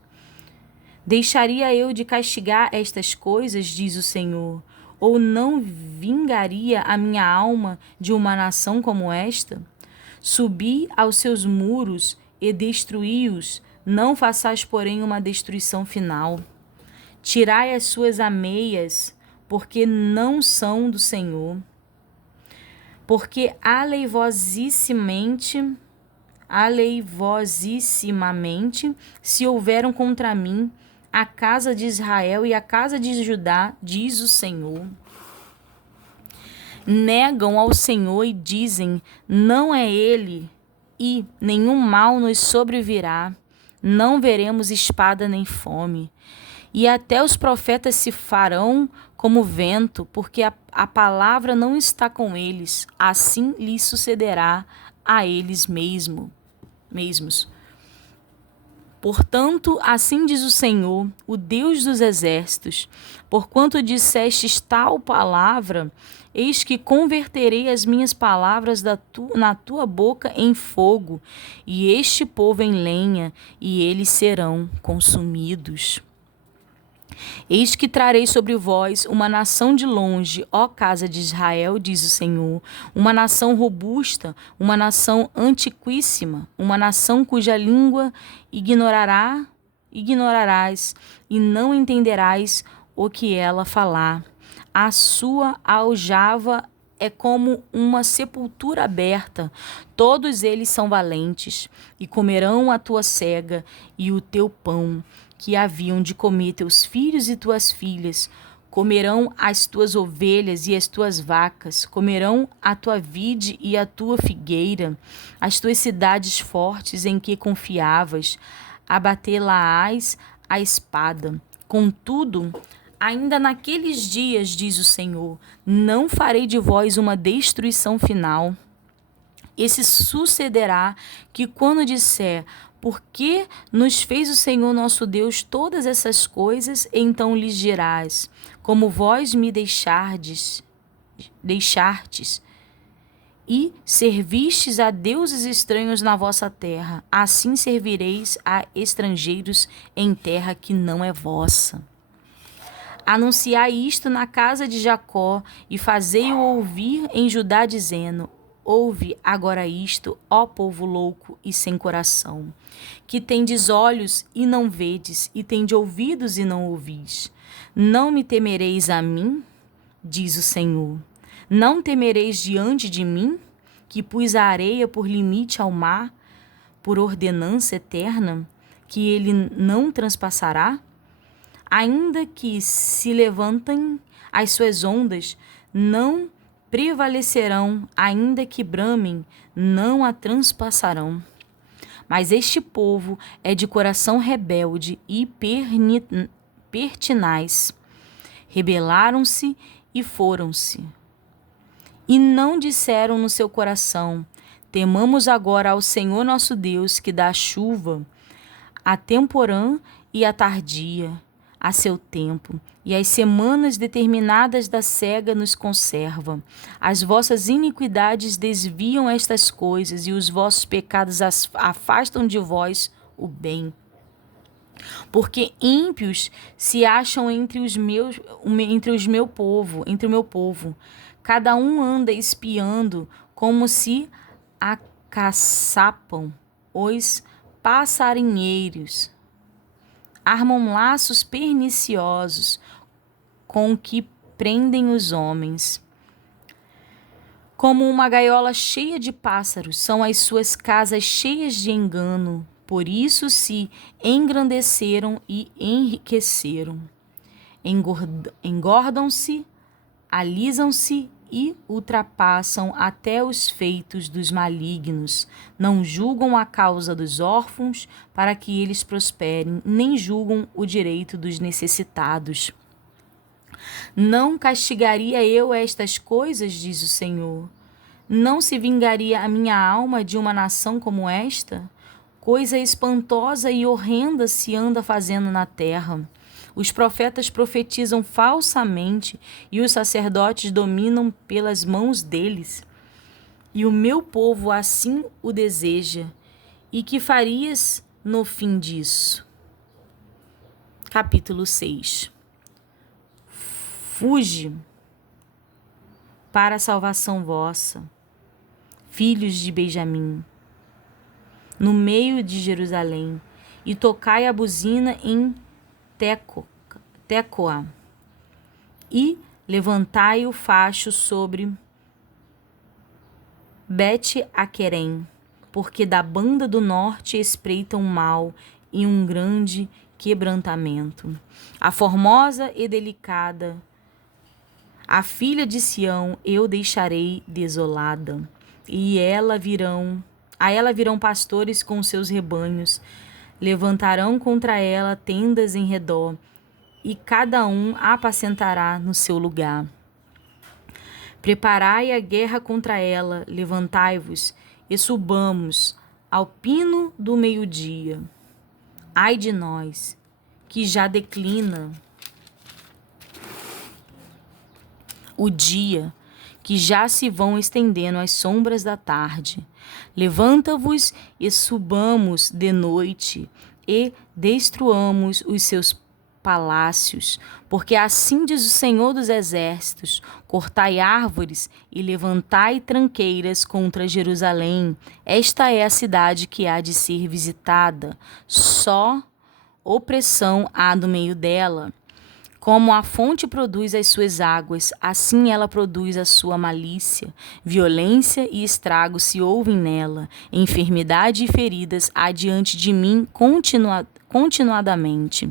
Deixaria eu de castigar estas coisas, diz o Senhor, ou não vingaria a minha alma de uma nação como esta? Subi aos seus muros e destruí-os, não façais, porém, uma destruição final. Tirai as suas ameias, porque não são do Senhor. Porque aleivosissimamente se houveram contra mim a casa de Israel e a casa de Judá, diz o Senhor. Negam ao Senhor e dizem, não é Ele, e nenhum mal nos sobrevirá. Não veremos espada nem fome. E até os profetas se farão como vento, porque a palavra não está com eles. Assim lhes sucederá a eles mesmos. Portanto, assim diz o Senhor, o Deus dos exércitos, porquanto dissestes tal palavra, eis que converterei as minhas palavras na tua boca em fogo, e este povo em lenha, e eles serão consumidos. Eis que trarei sobre vós uma nação de longe, ó casa de Israel, diz o Senhor, uma nação robusta, uma nação antiquíssima, uma nação cuja língua ignorarás e não entenderás o que ela falar. A sua aljava é como uma sepultura aberta. Todos eles são valentes e comerão a tua cega e o teu pão, que haviam de comer teus filhos e tuas filhas. Comerão as tuas ovelhas e as tuas vacas, comerão a tua vide e a tua figueira, as tuas cidades fortes em que confiavas, abatê-la-ás a espada. Contudo, ainda naqueles dias, diz o Senhor, não farei de vós uma destruição final. Esse sucederá que quando disser, por que nos fez o Senhor nosso Deus todas essas coisas? Então lhes dirás, como vós me deixastes e servistes a deuses estranhos na vossa terra, assim servireis a estrangeiros em terra que não é vossa. Anunciai isto na casa de Jacó e fazei-o ouvir em Judá, dizendo, ouve agora isto, ó povo louco e sem coração, que tendes olhos e não vedes, e tendes ouvidos e não ouvis. Não me temereis a mim, diz o Senhor. Não temereis diante de mim, que pus a areia por limite ao mar, por ordenança eterna, que ele não transpassará? Ainda que se levantem as suas ondas, não prevalecerão, ainda que bramem, não a transpassarão. Mas este povo é de coração rebelde e pertinaz. Rebelaram-se e foram-se. E não disseram no seu coração, temamos agora ao Senhor nosso Deus, que dá a chuva, a temporã e a tardia, a seu tempo, e as semanas determinadas da cega nos conserva. As vossas iniquidades desviam estas coisas, e os vossos pecados afastam de vós o bem. Porque ímpios se acham entre o meu povo. Cada um anda espiando, como se acaçapam os passarinheiros. Armam laços perniciosos com que prendem os homens. Como uma gaiola cheia de pássaros, são as suas casas cheias de engano. Por isso se engrandeceram e enriqueceram. Engordam-se, alisam-se e ultrapassam até os feitos dos malignos. Não julgam a causa dos órfãos para que eles prosperem, nem julgam o direito dos necessitados. Não castigaria eu estas coisas, diz o Senhor? Não se vingaria a minha alma de uma nação como esta? Coisa espantosa e horrenda se anda fazendo na terra. Os profetas profetizam falsamente e os sacerdotes dominam pelas mãos deles. E o meu povo assim o deseja. E que farias no fim disso? Capítulo 6. Fuge para a salvação vossa, filhos de Benjamim, no meio de Jerusalém, e tocai a buzina em Tecoa, e levantai o facho sobre Bet-Aquerem, porque da banda do norte espreitam mal e um grande quebrantamento. A formosa e delicada, a filha de Sião, eu deixarei desolada, e a ela virão pastores com seus rebanhos, levantarão contra ela tendas em redor, e cada um apacentará no seu lugar. Preparai a guerra contra ela, levantai-vos e subamos ao pino do meio-dia. Ai de nós, que já declina o dia, que já se vão estendendo as sombras da tarde. Levanta-vos e subamos de noite e destruamos os seus palácios, porque assim diz o Senhor dos Exércitos: cortai árvores e levantai tranqueiras contra Jerusalém. Esta é a cidade que há de ser visitada, só opressão há no meio dela. Como a fonte produz as suas águas, assim ela produz a sua malícia. Violência e estrago se ouvem nela. Enfermidade e feridas há diante de mim continuadamente.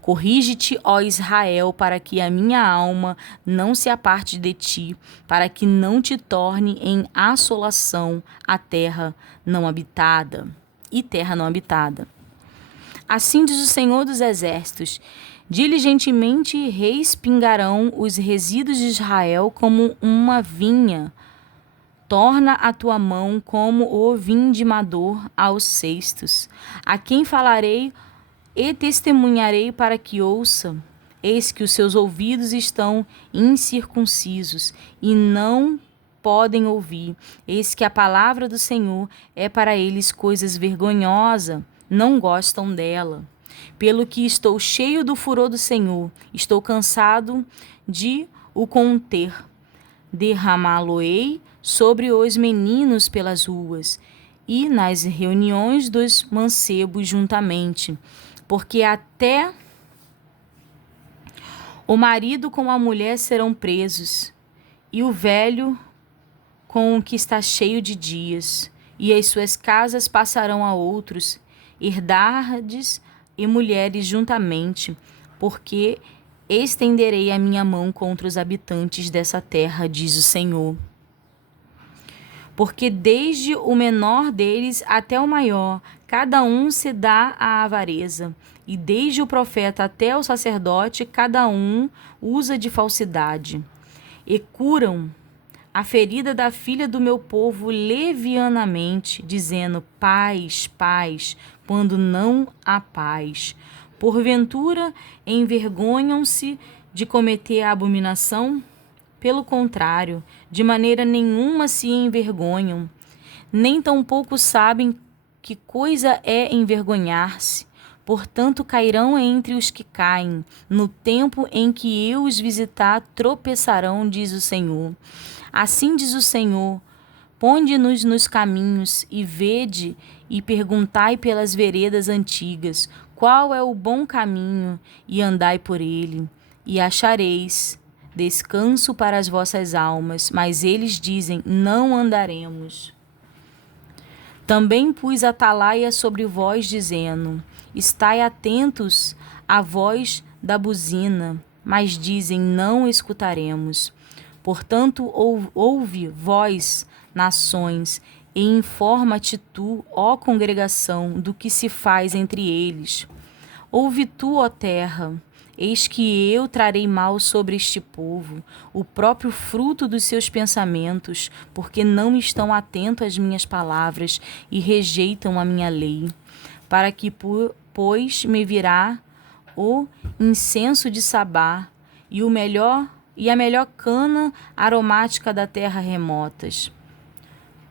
Corrige-te, ó Israel, para que a minha alma não se aparte de ti, para que não te torne em assolação a terra não habitada. Assim diz o Senhor dos Exércitos: diligentemente respingarão os resíduos de Israel como uma vinha. Torna a tua mão como o vindimador aos cestos. A quem falarei e testemunharei para que ouça? Eis que os seus ouvidos estão incircuncisos e não podem ouvir. Eis que a palavra do Senhor é para eles coisas vergonhosas, não gostam dela. Pelo que estou cheio do furor do Senhor, estou cansado de o conter. Derramá-lo-ei sobre os meninos pelas ruas e nas reuniões dos mancebos juntamente, porque até o marido com a mulher serão presos, e o velho com o que está cheio de dias, e as suas casas passarão a outros, herdades e mulheres juntamente, porque estenderei a minha mão contra os habitantes dessa terra, diz o Senhor. Porque desde o menor deles até o maior, cada um se dá à avareza, e desde o profeta até o sacerdote, cada um usa de falsidade. E curam a ferida da filha do meu povo levianamente, dizendo: paz, paz, quando não há paz. Porventura, envergonham-se de cometer a abominação? Pelo contrário, de maneira nenhuma se envergonham, nem tampouco sabem que coisa é envergonhar-se. Portanto, cairão entre os que caem. No tempo em que eu os visitar, tropeçarão, diz o Senhor. Assim diz o Senhor: ponde-nos nos caminhos e vede e perguntai pelas veredas antigas, qual é o bom caminho, e andai por ele, e achareis descanso para as vossas almas. Mas eles dizem: não andaremos. Também pus atalaia sobre vós, dizendo: estai atentos à voz da buzina. Mas dizem: não escutaremos. Portanto, ouve, vós, nações, e informa-te tu, ó congregação, do que se faz entre eles. Ouve tu, ó terra, Eis que eu trarei mal sobre este povo, o próprio fruto dos seus pensamentos, porque não estão atentos às minhas palavras e rejeitam a minha lei. Para que, pois, me virá o incenso de Sabá e a melhor cana aromática da terra remotas.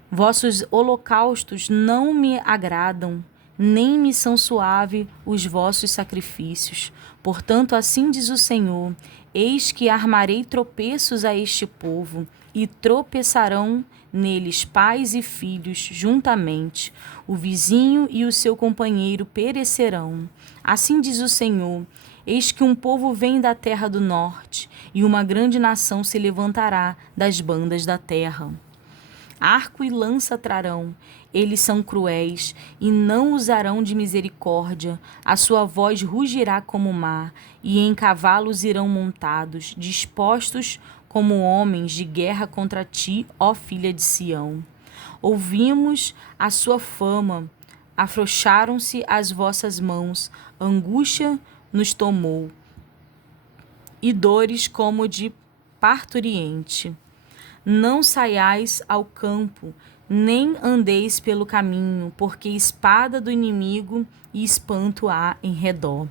Vossos holocaustos não me agradam, nem me são suave os vossos sacrifícios. Portanto, assim diz o Senhor: eis que armarei tropeços a este povo, e tropeçarão neles pais e filhos juntamente. O vizinho e o seu companheiro perecerão. Assim diz o Senhor: eis que um povo vem da terra do norte, e uma grande nação se levantará das bandas da terra. Arco e lança trarão, eles são cruéis, e não usarão de misericórdia. A sua voz rugirá como o mar, e em cavalos irão montados, dispostos como homens de guerra contra ti, ó filha de Sião. Ouvimos a sua fama, afrouxaram-se as vossas mãos, angústia nos tomou, e dores como de parturiente. Não saiais ao campo, nem andeis pelo caminho, porque espada do inimigo e espanto há em redor.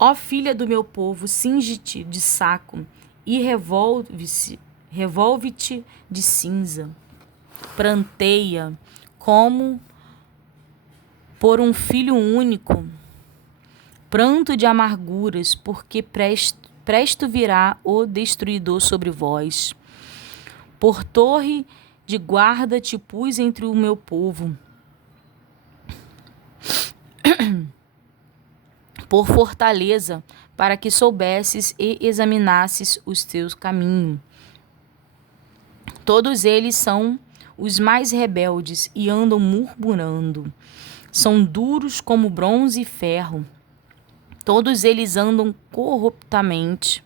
Ó filha do meu povo, cinge-te de saco e revolve-te de cinza. Pranteia como por um filho único, pranto de amarguras, porque presto virá o destruidor sobre vós. Por torre de guarda te pus entre o meu povo, por fortaleza, para que soubesses e examinasses os teus caminhos. Todos eles são os mais rebeldes e andam murmurando. São duros como bronze e ferro. Todos eles andam corruptamente.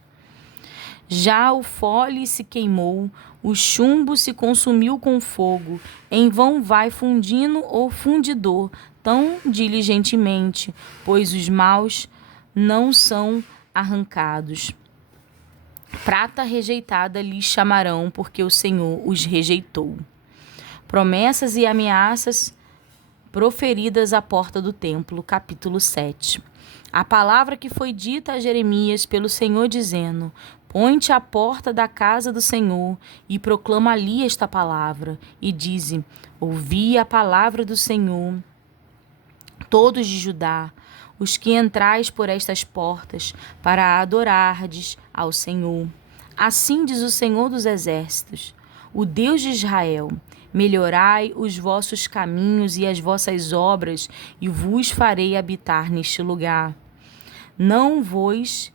Já o fole se queimou, o chumbo se consumiu com fogo. Em vão vai fundindo o fundidor tão diligentemente, pois os maus não são arrancados. Prata rejeitada lhes chamarão, porque o Senhor os rejeitou. Promessas e ameaças proferidas à porta do templo, capítulo 7. A palavra que foi dita a Jeremias pelo Senhor, dizendo: põe-te à porta da casa do Senhor e proclama ali esta palavra. E dize: ouvi a palavra do Senhor, todos de Judá, os que entrais por estas portas, para adorardes ao Senhor. Assim diz o Senhor dos Exércitos, o Deus de Israel: melhorai os vossos caminhos e as vossas obras, e vos farei habitar neste lugar. Não vos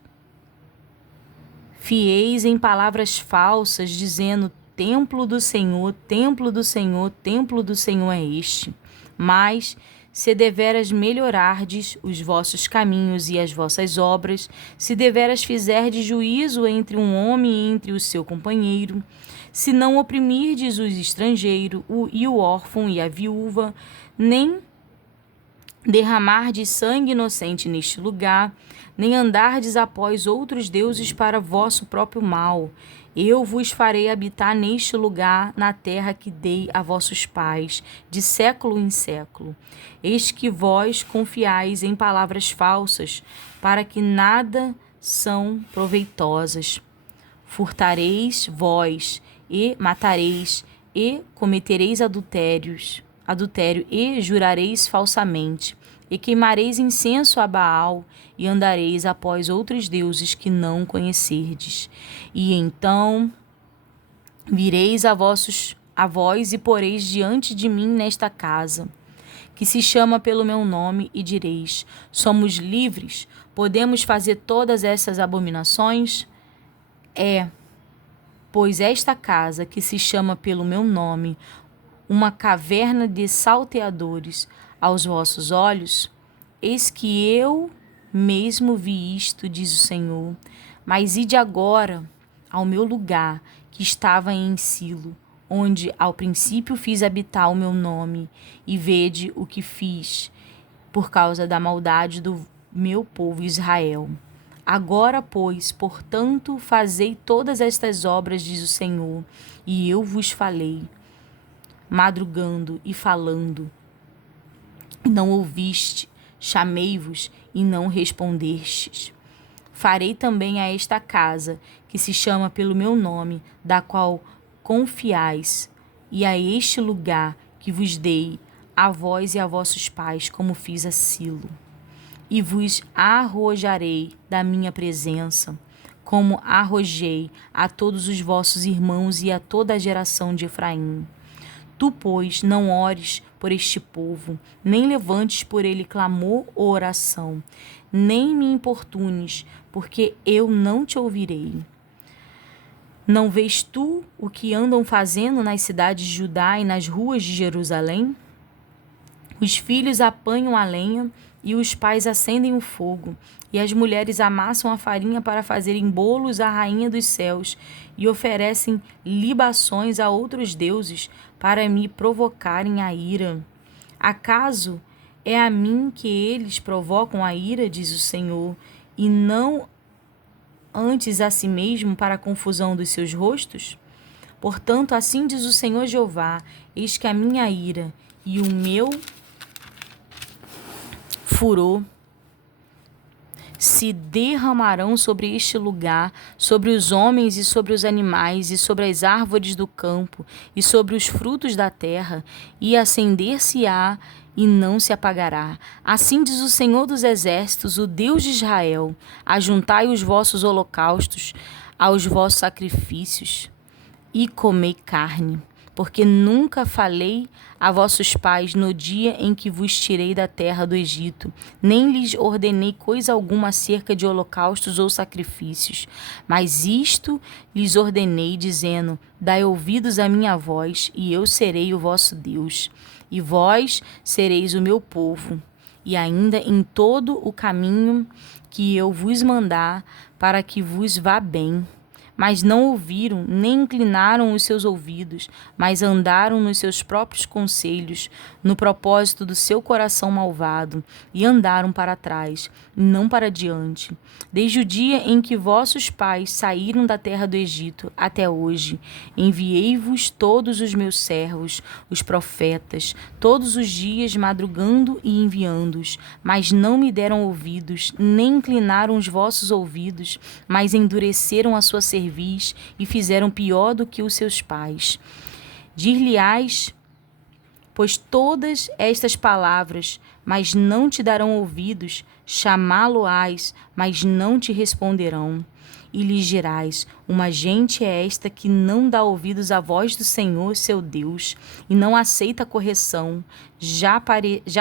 fieis em palavras falsas, dizendo: templo do Senhor, templo do Senhor, templo do Senhor é este. Mas, se deveras melhorardes os vossos caminhos e as vossas obras, se deveras fizerdes juízo entre um homem e entre o seu companheiro, se não oprimirdes os estrangeiros e o órfão e a viúva, nem derramardes sangue inocente neste lugar, nem andardes após outros deuses para vosso próprio mal, eu vos farei habitar neste lugar, na terra que dei a vossos pais, de século em século. Eis que vós confiais em palavras falsas, para que nada são proveitosas. Furtareis vós, e matareis, e cometereis adultério, e jurareis falsamente, e queimareis incenso a Baal, e andareis após outros deuses que não conhecerdes. E então vireis a vós e poreis diante de mim nesta casa, que se chama pelo meu nome, e direis: somos livres, podemos fazer todas essas abominações? Pois esta casa, que se chama pelo meu nome, uma caverna de salteadores aos vossos olhos? Eis que eu mesmo vi isto, diz o Senhor. Mas ide agora ao meu lugar, que estava em Silo, onde ao princípio fiz habitar o meu nome, e vede o que fiz, por causa da maldade do meu povo Israel. Agora, pois, portanto, fazei todas estas obras, diz o Senhor, e eu vos falei, madrugando e falando, não ouviste, chamei-vos e não respondestes. Farei também a esta casa, que se chama pelo meu nome, da qual confiais, e a este lugar que vos dei, a vós e a vossos pais, como fiz a Silo. E vos arrojarei da minha presença, como arrojei a todos os vossos irmãos e a toda a geração de Efraim. Tu, pois, não ores por este povo, nem levantes por ele clamor ou oração, nem me importunes, porque eu não te ouvirei. Não vês tu o que andam fazendo nas cidades de Judá e nas ruas de Jerusalém? Os filhos apanham a lenha e os pais acendem o fogo, e as mulheres amassam a farinha para fazerem bolos à rainha dos céus e oferecem libações a outros deuses para me provocarem a ira. Acaso é a mim que eles provocam a ira, diz o Senhor, e não antes a si mesmo para a confusão dos seus rostos? Portanto, assim diz o Senhor Jeová: eis que a minha ira e o meu furor se derramarão sobre este lugar, sobre os homens e sobre os animais, e sobre as árvores do campo, e sobre os frutos da terra, e acender-se-á e não se apagará. Assim diz o Senhor dos Exércitos, o Deus de Israel: ajuntai os vossos holocaustos aos vossos sacrifícios, e comei carne. Porque nunca falei a vossos pais no dia em que vos tirei da terra do Egito, nem lhes ordenei coisa alguma acerca de holocaustos ou sacrifícios. Mas isto lhes ordenei, dizendo: dai ouvidos à minha voz, e eu serei o vosso Deus, e vós sereis o meu povo. E ainda em todo o caminho que eu vos mandar, para que vos vá bem. Mas não ouviram, nem inclinaram os seus ouvidos, mas andaram nos seus próprios conselhos, no propósito do seu coração malvado, e andaram para trás, não para diante. Desde o dia em que vossos pais saíram da terra do Egito até hoje, enviei-vos todos os meus servos, os profetas, todos os dias madrugando e enviando-os, mas não me deram ouvidos, nem inclinaram os vossos ouvidos, mas endureceram a sua cerviz e fizeram pior do que os seus pais. Dir-lhe-ás, pois, todas estas palavras, mas não te darão ouvidos, chamá-lo-ás, mas não te responderão. E lhes dirás: uma gente é esta que não dá ouvidos à voz do Senhor, seu Deus, e não aceita a correção, já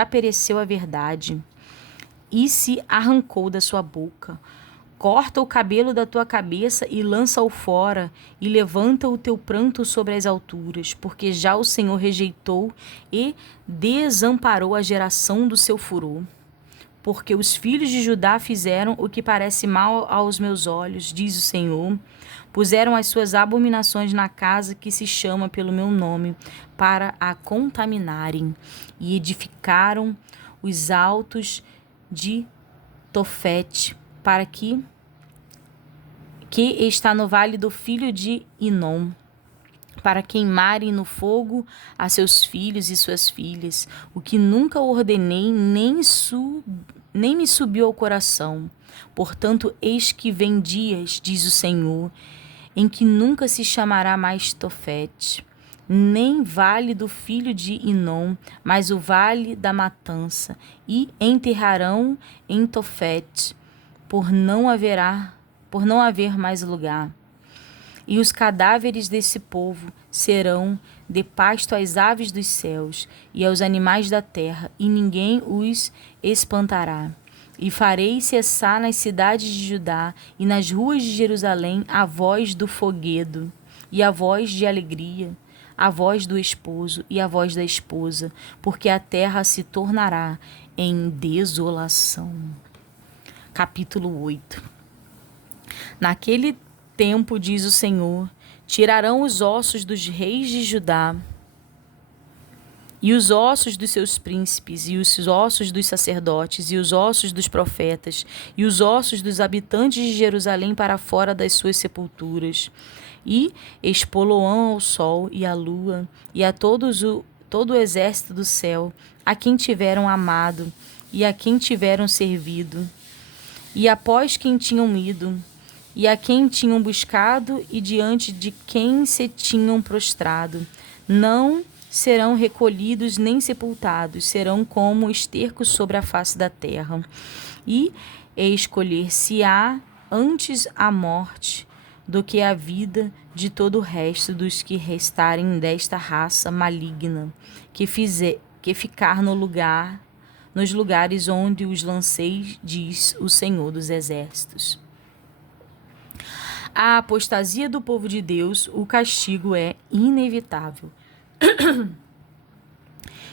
pereceu a verdade, e se arrancou da sua boca. Corta o cabelo da tua cabeça e lança-o fora, e levanta o teu pranto sobre as alturas, porque já o Senhor rejeitou e desamparou a geração do seu furor. Porque os filhos de Judá fizeram o que parece mal aos meus olhos, diz o Senhor. Puseram as suas abominações na casa que se chama pelo meu nome, para a contaminarem, e edificaram os altos de Tofete, para que está no vale do filho de Inom, para queimarem no fogo a seus filhos e suas filhas, o que nunca ordenei, nem me subiu ao coração. Portanto, eis que vem dias, diz o Senhor, em que nunca se chamará mais Tofete, nem vale do filho de Inom, mas o vale da matança, e enterrarão em Tofete, por não haver mais lugar. E os cadáveres desse povo serão de pasto às aves dos céus e aos animais da terra, e ninguém os espantará. E farei cessar nas cidades de Judá e nas ruas de Jerusalém a voz do foguedo, e a voz de alegria, a voz do esposo e a voz da esposa, porque a terra se tornará em desolação. Capítulo 8. Naquele tempo, diz o Senhor, tirarão os ossos dos reis de Judá E os ossos dos seus príncipes, e os ossos dos sacerdotes, e os ossos dos profetas, e os ossos dos habitantes de Jerusalém para fora das suas sepulturas. E expô-lo-ão ao sol e à lua, e a todo o exército do céu, a quem tiveram amado, e a quem tiveram servido, e após quem tinham ido, e a quem tinham buscado, e diante de quem se tinham prostrado. Não serão recolhidos nem sepultados, serão como esterco sobre a face da terra. E escolher-se-á antes a morte do que a vida de todo o resto dos que restarem desta raça maligna, que ficar nos lugares onde os lancei, diz o Senhor dos Exércitos. A apostasia do povo de Deus, o castigo é inevitável.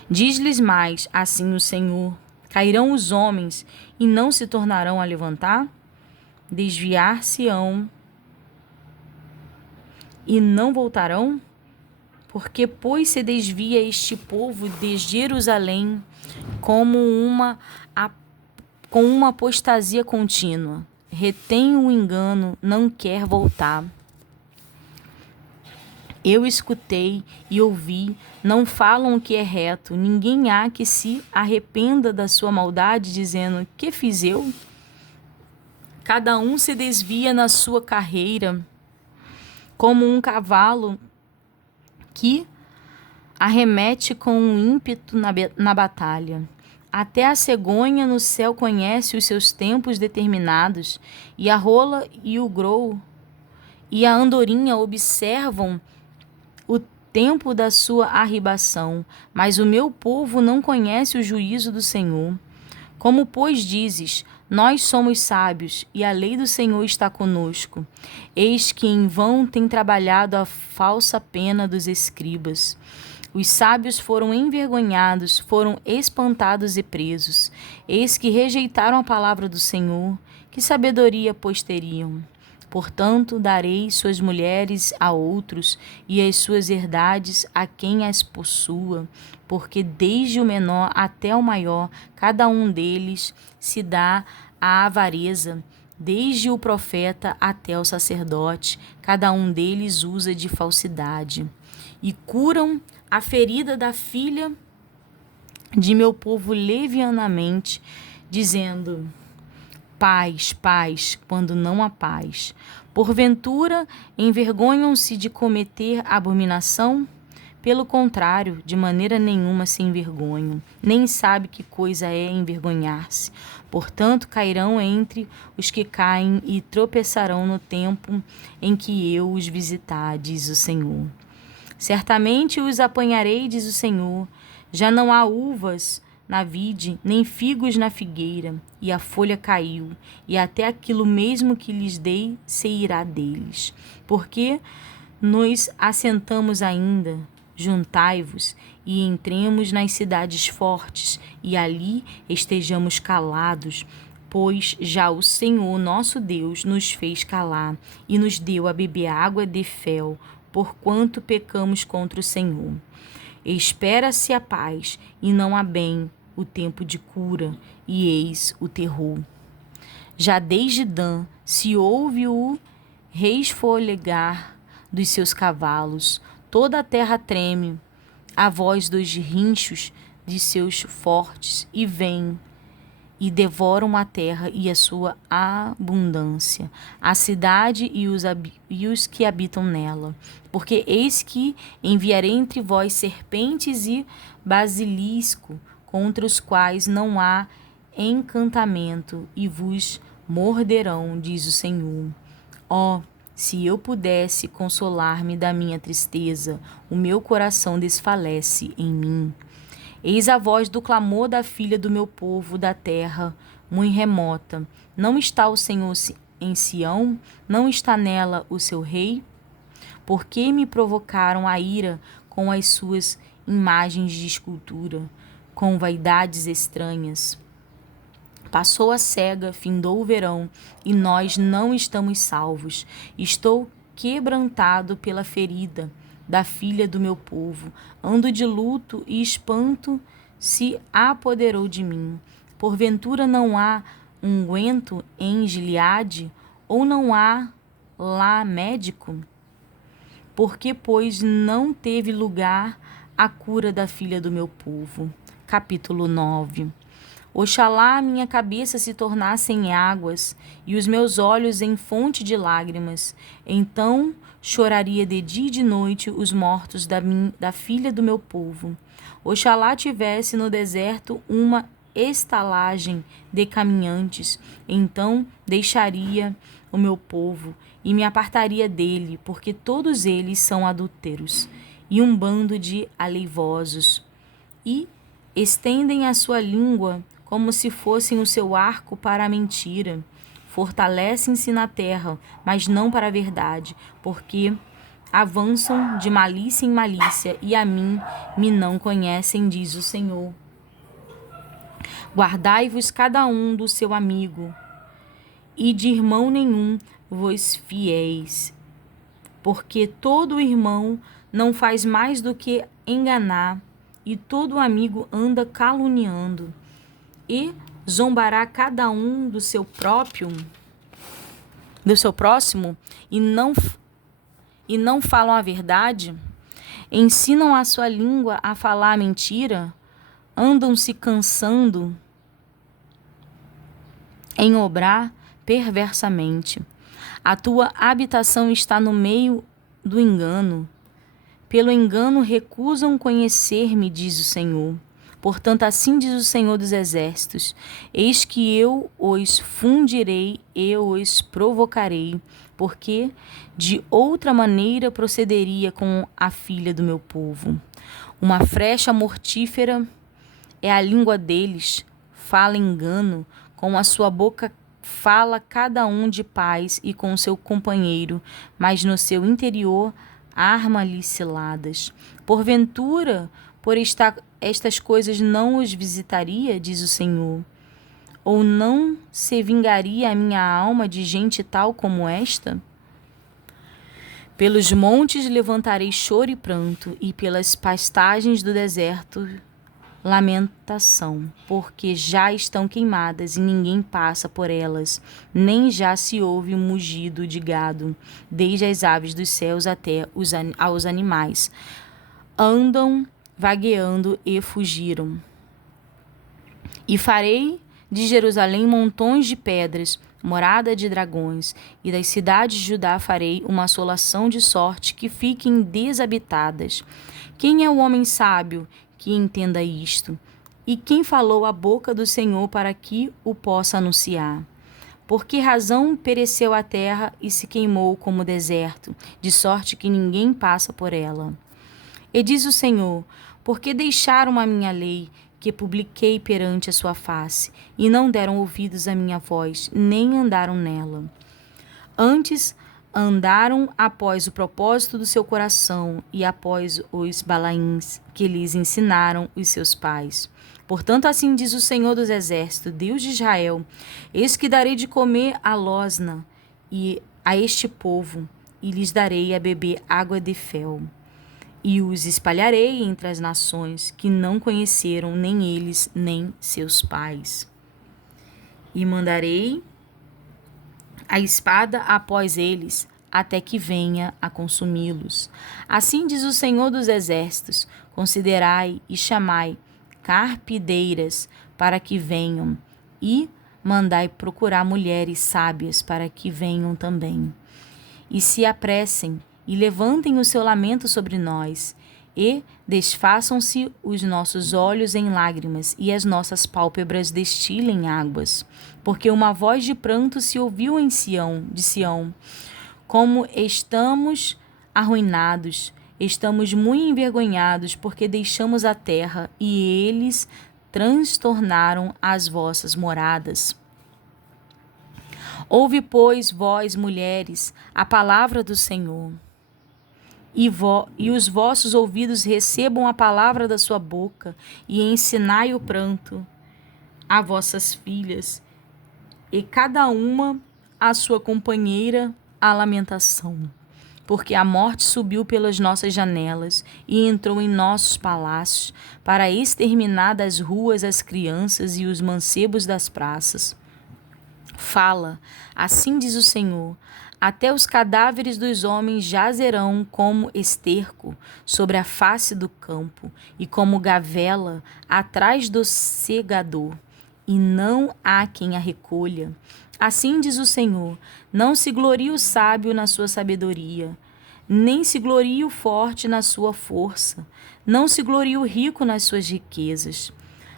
Diz-lhes mais, assim o Senhor: cairão os homens e não se tornarão a levantar? Desviar-se-ão e não voltarão? Porque, pois, se desvia este povo de Jerusalém com uma apostasia contínua, retém o engano, não quer voltar. Eu escutei e ouvi, não falam o que é reto, ninguém há que se arrependa da sua maldade, dizendo: que fiz eu? Cada um se desvia na sua carreira, como um cavalo que arremete com um ímpeto na batalha. Até a cegonha no céu conhece os seus tempos determinados, e a rola e o grou e a andorinha observam o tempo da sua arribação, mas o meu povo não conhece o juízo do Senhor. Como, pois, dizes: nós somos sábios, e a lei do Senhor está conosco. Eis que em vão tem trabalhado a falsa pena dos escribas. Os sábios foram envergonhados, foram espantados e presos. Eis que rejeitaram a palavra do Senhor. Que sabedoria, pois, teriam? Portanto, darei suas mulheres a outros, e as suas herdades a quem as possua, porque desde o menor até o maior, cada um deles se dá à avareza, desde o profeta até o sacerdote, cada um deles usa de falsidade. E curam a ferida da filha de meu povo levianamente, dizendo: paz, paz, quando não há paz. Porventura, envergonham-se de cometer abominação? Pelo contrário, de maneira nenhuma se envergonham, nem sabe que coisa é envergonhar-se. Portanto, cairão entre os que caem e tropeçarão no tempo em que eu os visitar, diz o Senhor. Certamente os apanharei, diz o Senhor. Já não há uvas na vide, nem figos na figueira, e a folha caiu, e até aquilo mesmo que lhes dei se irá deles. Porque nos assentamos ainda, juntai-vos, e entremos nas cidades fortes, e ali estejamos calados, pois já o Senhor nosso Deus nos fez calar, e nos deu a beber água de fel, porquanto pecamos contra o Senhor. Espera-se a paz, e não há bem, o tempo de cura, e eis o terror. Já desde Dan se ouve o resfolgar dos seus cavalos, toda a terra treme, a voz dos rinchos de seus fortes, e vêm e devoram a terra e a sua abundância, a cidade e os que habitam nela. Porque eis que enviarei entre vós serpentes e basilisco, contra os quais não há encantamento, e vos morderão, diz o Senhor. Ó, se eu pudesse consolar-me da minha tristeza, o meu coração desfalece em mim. Eis a voz do clamor da filha do meu povo da terra, muito remota. Não está o Senhor em Sião? Não está nela o seu rei? Por que me provocaram a ira com as suas imagens de escultura, com vaidades estranhas? Passou a cega, findou o verão, e nós não estamos salvos. Estou quebrantado pela ferida, da filha do meu povo. Ando de luto e espanto se apoderou de mim. Porventura não há unguento em Gileade, ou não há lá médico? Porque, pois, não teve lugar a cura da filha do meu povo. Capítulo 9. Oxalá a minha cabeça se tornasse em águas e os meus olhos em fonte de lágrimas. Então choraria de dia e de noite os mortos da filha do meu povo. Oxalá tivesse no deserto uma estalagem de caminhantes. Então deixaria o meu povo e me apartaria dele, porque todos eles são adúlteros e um bando de aleivosos. E estendem a sua língua como se fossem o seu arco para a mentira. Fortalecem-se na terra, mas não para a verdade, porque avançam de malícia em malícia, e a mim me não conhecem, diz o Senhor. Guardai-vos cada um do seu amigo, e de irmão nenhum vos fieis, porque todo irmão não faz mais do que enganar, e todo amigo anda caluniando, e zombará cada um do seu próximo, e não falam a verdade, ensinam a sua língua a falar a mentira, andam se cansando em obrar perversamente. A tua habitação está no meio do engano. Pelo engano recusam conhecer-me, diz o Senhor. Portanto, assim diz o Senhor dos Exércitos: eis que eu os fundirei e os provocarei, porque de outra maneira procederia com a filha do meu povo. Uma flecha mortífera é a língua deles, fala engano, com a sua boca fala cada um de paz e com seu companheiro, mas no seu interior arma-lhe ciladas. Porventura, por estas coisas não os visitaria, diz o Senhor? Ou não se vingaria a minha alma de gente tal como esta? Pelos montes levantarei choro e pranto, e pelas pastagens do deserto lamentação, porque já estão queimadas e ninguém passa por elas, nem já se ouve o mugido de gado, desde as aves dos céus até aos animais. Andam vagueando e fugiram. E farei de Jerusalém montões de pedras, morada de dragões, e das cidades de Judá farei uma assolação de sorte que fiquem desabitadas. Quem é o homem sábio que entenda isto? E quem falou a boca do Senhor para que o possa anunciar? Por que razão pereceu a terra e se queimou como deserto, de sorte que ninguém passa por ela? E diz o Senhor: porque deixaram a minha lei, que publiquei perante a sua face, e não deram ouvidos à minha voz, nem andaram nela. Antes andaram após o propósito do seu coração e após os balaíns que lhes ensinaram os seus pais. Portanto, assim diz o Senhor dos Exércitos, Deus de Israel: eis que darei de comer a losna e a este povo, e lhes darei a beber água de fel. E os espalharei entre as nações que não conheceram nem eles, nem seus pais. E mandarei a espada após eles, até que venha a consumi-los. Assim diz o Senhor dos Exércitos: considerai e chamai carpideiras para que venham, e mandai procurar mulheres sábias para que venham também. E se apressem, e levantem o seu lamento sobre nós, e desfaçam-se os nossos olhos em lágrimas, e as nossas pálpebras destilem águas. Porque uma voz de pranto se ouviu de Sião, como estamos arruinados, estamos muito envergonhados, porque deixamos a terra, e eles transtornaram as vossas moradas. Ouve, pois, vós, mulheres, a palavra do Senhor. E os vossos ouvidos recebam a palavra da sua boca, e ensinai o pranto a vossas filhas, e cada uma a sua companheira a lamentação. porque a morte subiu pelas nossas janelas e entrou em nossos palácios para exterminar das ruas as crianças e os mancebos das praças. Fala, assim diz o Senhor, até os cadáveres dos homens jazerão como esterco sobre a face do campo e como gavela atrás do segador, e não há quem a recolha. Assim diz o Senhor, não se glorie o sábio na sua sabedoria, nem se glorie o forte na sua força, não se glorie o rico nas suas riquezas.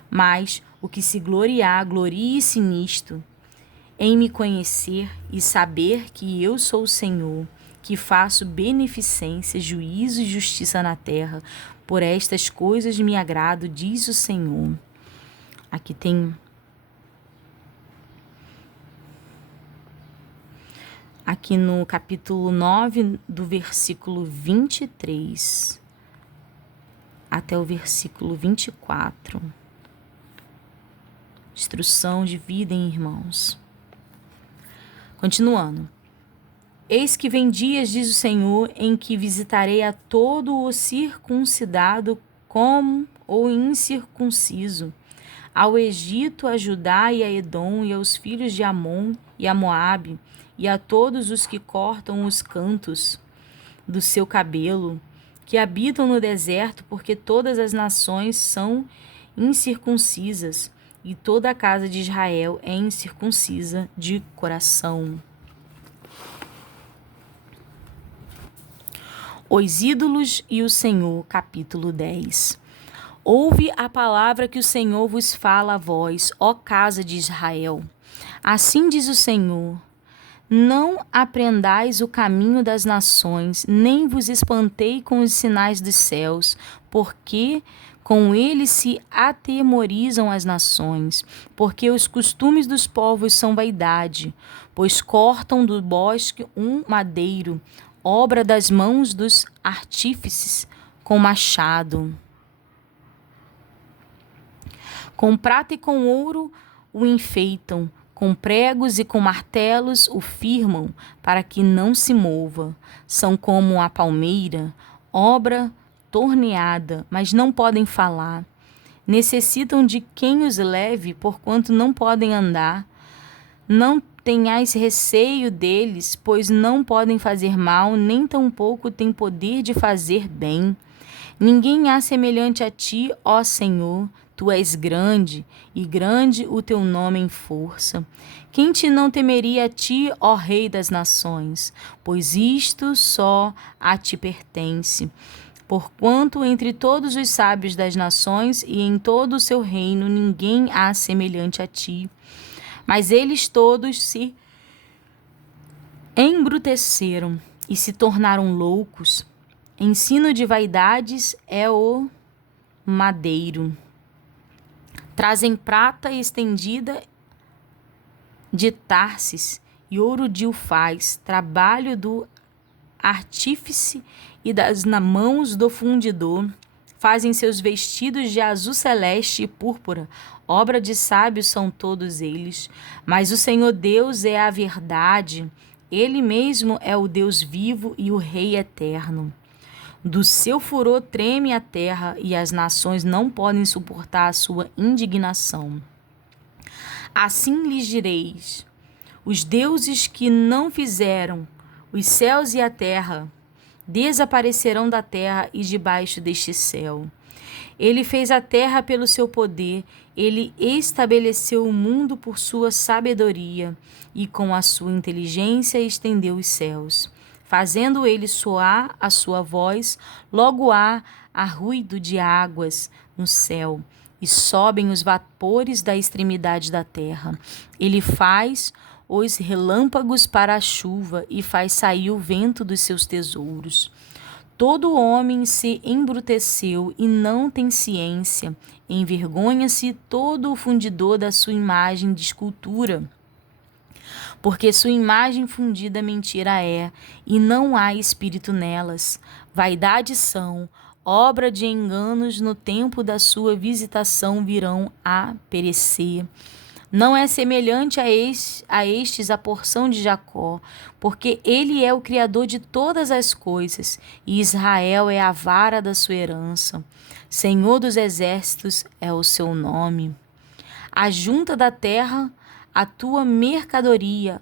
Mas o que se gloriar, glorie-se nisto, em me conhecer e saber que eu sou o Senhor, que faço beneficência, juízo e justiça na terra. Por estas coisas me agrado, diz o Senhor. Aqui tem... Aqui no capítulo 9, do versículo 23 até o versículo 24. Instrução de vida em irmãos. Continuando. Eis que vem dias, diz o Senhor, em que visitarei a todo o circuncidado como o incircunciso, ao Egito, a Judá e a Edom, e aos filhos de Amon e a Moabe, e a todos os que cortam os cantos do seu cabelo, que habitam no deserto, porque todas as nações são incircuncisas, e toda a casa de Israel é incircuncisa de coração. Os ídolos e o Senhor, capítulo 10. Ouve a palavra que o Senhor vos fala a vós, ó casa de Israel. Assim diz o Senhor: não aprendais o caminho das nações, nem vos espantei com os sinais dos céus, porque com eles se atemorizam as nações, porque os costumes dos povos são vaidade, pois cortam do bosque um madeiro, obra das mãos dos artífices, com machado. Com prata e com ouro o enfeitam, com pregos e com martelos o firmam, para que não se mova. São como a palmeira, obra torneada, mas não podem falar. Necessitam de quem os leve, porquanto não podem andar. Não tenhais receio deles, pois não podem fazer mal, nem tampouco têm poder de fazer bem. Ninguém há semelhante a ti, ó Senhor. Tu és grande, e grande o teu nome em força. Quem te não temeria a ti, ó Rei das nações? Pois isto só a ti pertence. Porquanto entre todos os sábios das nações e em todo o seu reino ninguém há semelhante a ti. Mas eles todos se embruteceram e se tornaram loucos. Ensino de vaidades é o madeiro. Trazem prata estendida de Tarsis e ouro de Ufaz, trabalho do artífice e das mãos do fundidor. Fazem seus vestidos de azul celeste e púrpura, obra de sábios são todos eles. Mas o Senhor Deus é a verdade, Ele mesmo é o Deus vivo e o Rei eterno. Do seu furor treme a terra, e as nações não podem suportar a sua indignação. Assim lhes direis: os deuses que não fizeram os céus e a terra desaparecerão da terra e debaixo deste céu. Ele fez a terra pelo seu poder, ele estabeleceu o mundo por sua sabedoria, e com a sua inteligência estendeu os céus. Fazendo ele soar a sua voz, logo há ruído de águas no céu, e sobem os vapores da extremidade da terra. Ele faz os relâmpagos para a chuva e faz sair o vento dos seus tesouros. Todo homem se embruteceu e não tem ciência. Envergonha-se todo o fundidor da sua imagem de escultura. Porque sua imagem fundida mentira é, e não há espírito nelas. Vaidade são, obra de enganos, no tempo da sua visitação virão a perecer. Não é semelhante a estes a porção de Jacó, porque ele é o Criador de todas as coisas, e Israel é a vara da sua herança. Senhor dos exércitos é o seu nome. Ajunta da terra a tua mercadoria,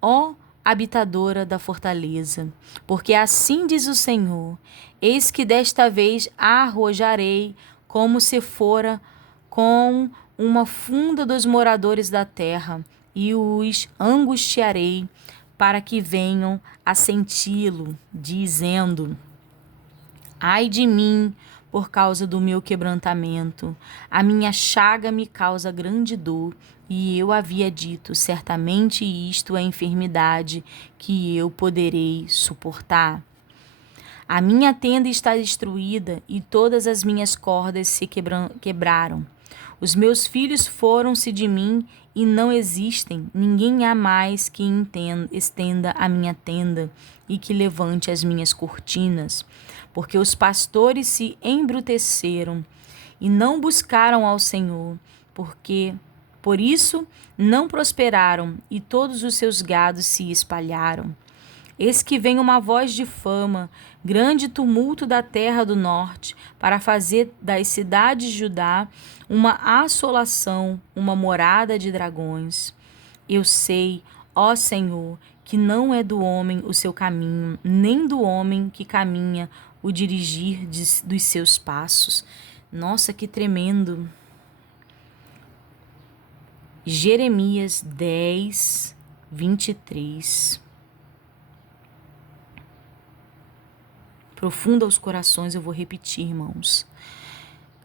ó habitadora da fortaleza. Porque assim diz o Senhor: eis que desta vez arrojarei como se fora com uma funda dos moradores da terra, e os angustiarei para que venham a senti-lo, dizendo: ai de mim, por causa do meu quebrantamento, a minha chaga me causa grande dor, e eu havia dito: certamente isto é enfermidade que eu poderei suportar. A minha tenda está destruída e todas as minhas cordas se quebraram. Os meus filhos foram-se de mim e não existem. Ninguém há mais que estenda a minha tenda e que levante as minhas cortinas. Porque os pastores se embruteceram e não buscaram ao Senhor. Por isso não prosperaram e todos os seus gados se espalharam. Eis que vem uma voz de fama, grande tumulto da terra do norte, para fazer das cidades de Judá uma assolação, uma morada de dragões. Eu sei, ó Senhor, que não é do homem o seu caminho, nem do homem que caminha o dirigir dos seus passos. Nossa, que tremendo! Jeremias 10, 23. Profunda os corações, eu vou repetir, irmãos.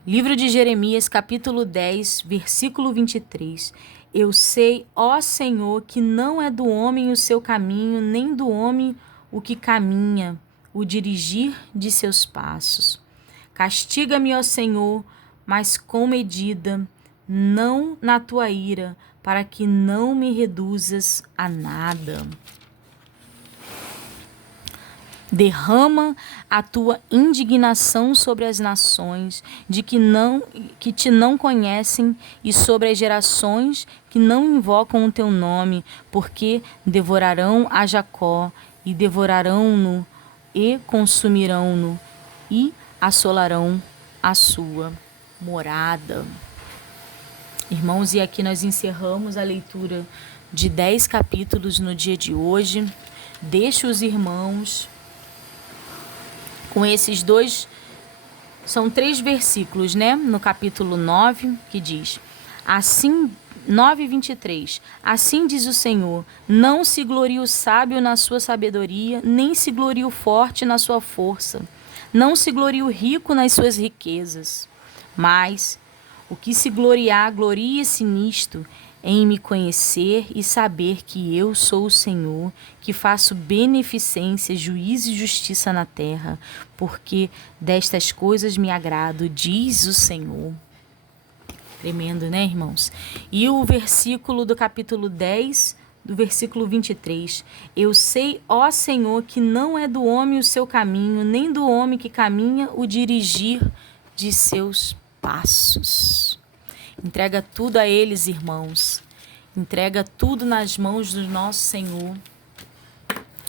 Livro de Jeremias, capítulo 10, versículo 23. Eu sei, ó Senhor, que não é do homem o seu caminho, nem do homem o que caminha, o dirigir de seus passos. Castiga-me, ó Senhor, mas com medida, não na tua ira, para que não me reduzas a nada. Derrama a tua indignação sobre as nações que te não conhecem e sobre as gerações que não invocam o teu nome, porque devorarão a Jacó e devorarão-no e consumirão-no e assolarão a sua morada. Irmãos, e aqui nós encerramos a leitura de 10 capítulos no dia de hoje. Deixo os irmãos com esses são 3 versículos, né? No capítulo 9, que diz, assim, 9:23, assim diz o Senhor, não se glorie o sábio na sua sabedoria, nem se glorie o forte na sua força, não se glorie o rico nas suas riquezas, mas o que se gloriar, glorie-se nisto, em me conhecer e saber que eu sou o Senhor, que faço beneficência, juízo e justiça na terra, porque destas coisas me agrado, diz o Senhor. Tremendo, né, irmãos? E o versículo do capítulo 10, do versículo 23. Eu sei, ó Senhor, que não é do homem o seu caminho, nem do homem que caminha o dirigir de seus passos. Entrega tudo a eles, irmãos. Entrega tudo nas mãos do nosso Senhor.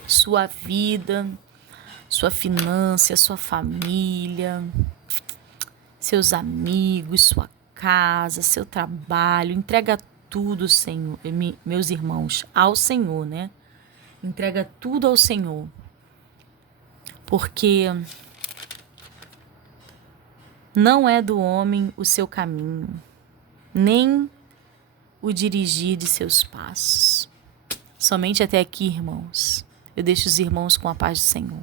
Sua vida, sua finança, sua família, seus amigos, sua casa, seu trabalho. Entrega tudo, Senhor, meus irmãos, ao Senhor, né? Entrega tudo ao Senhor. Porque não é do homem o seu caminho, nem o dirigir de seus passos. Somente até aqui, irmãos. Eu deixo os irmãos com a paz do Senhor.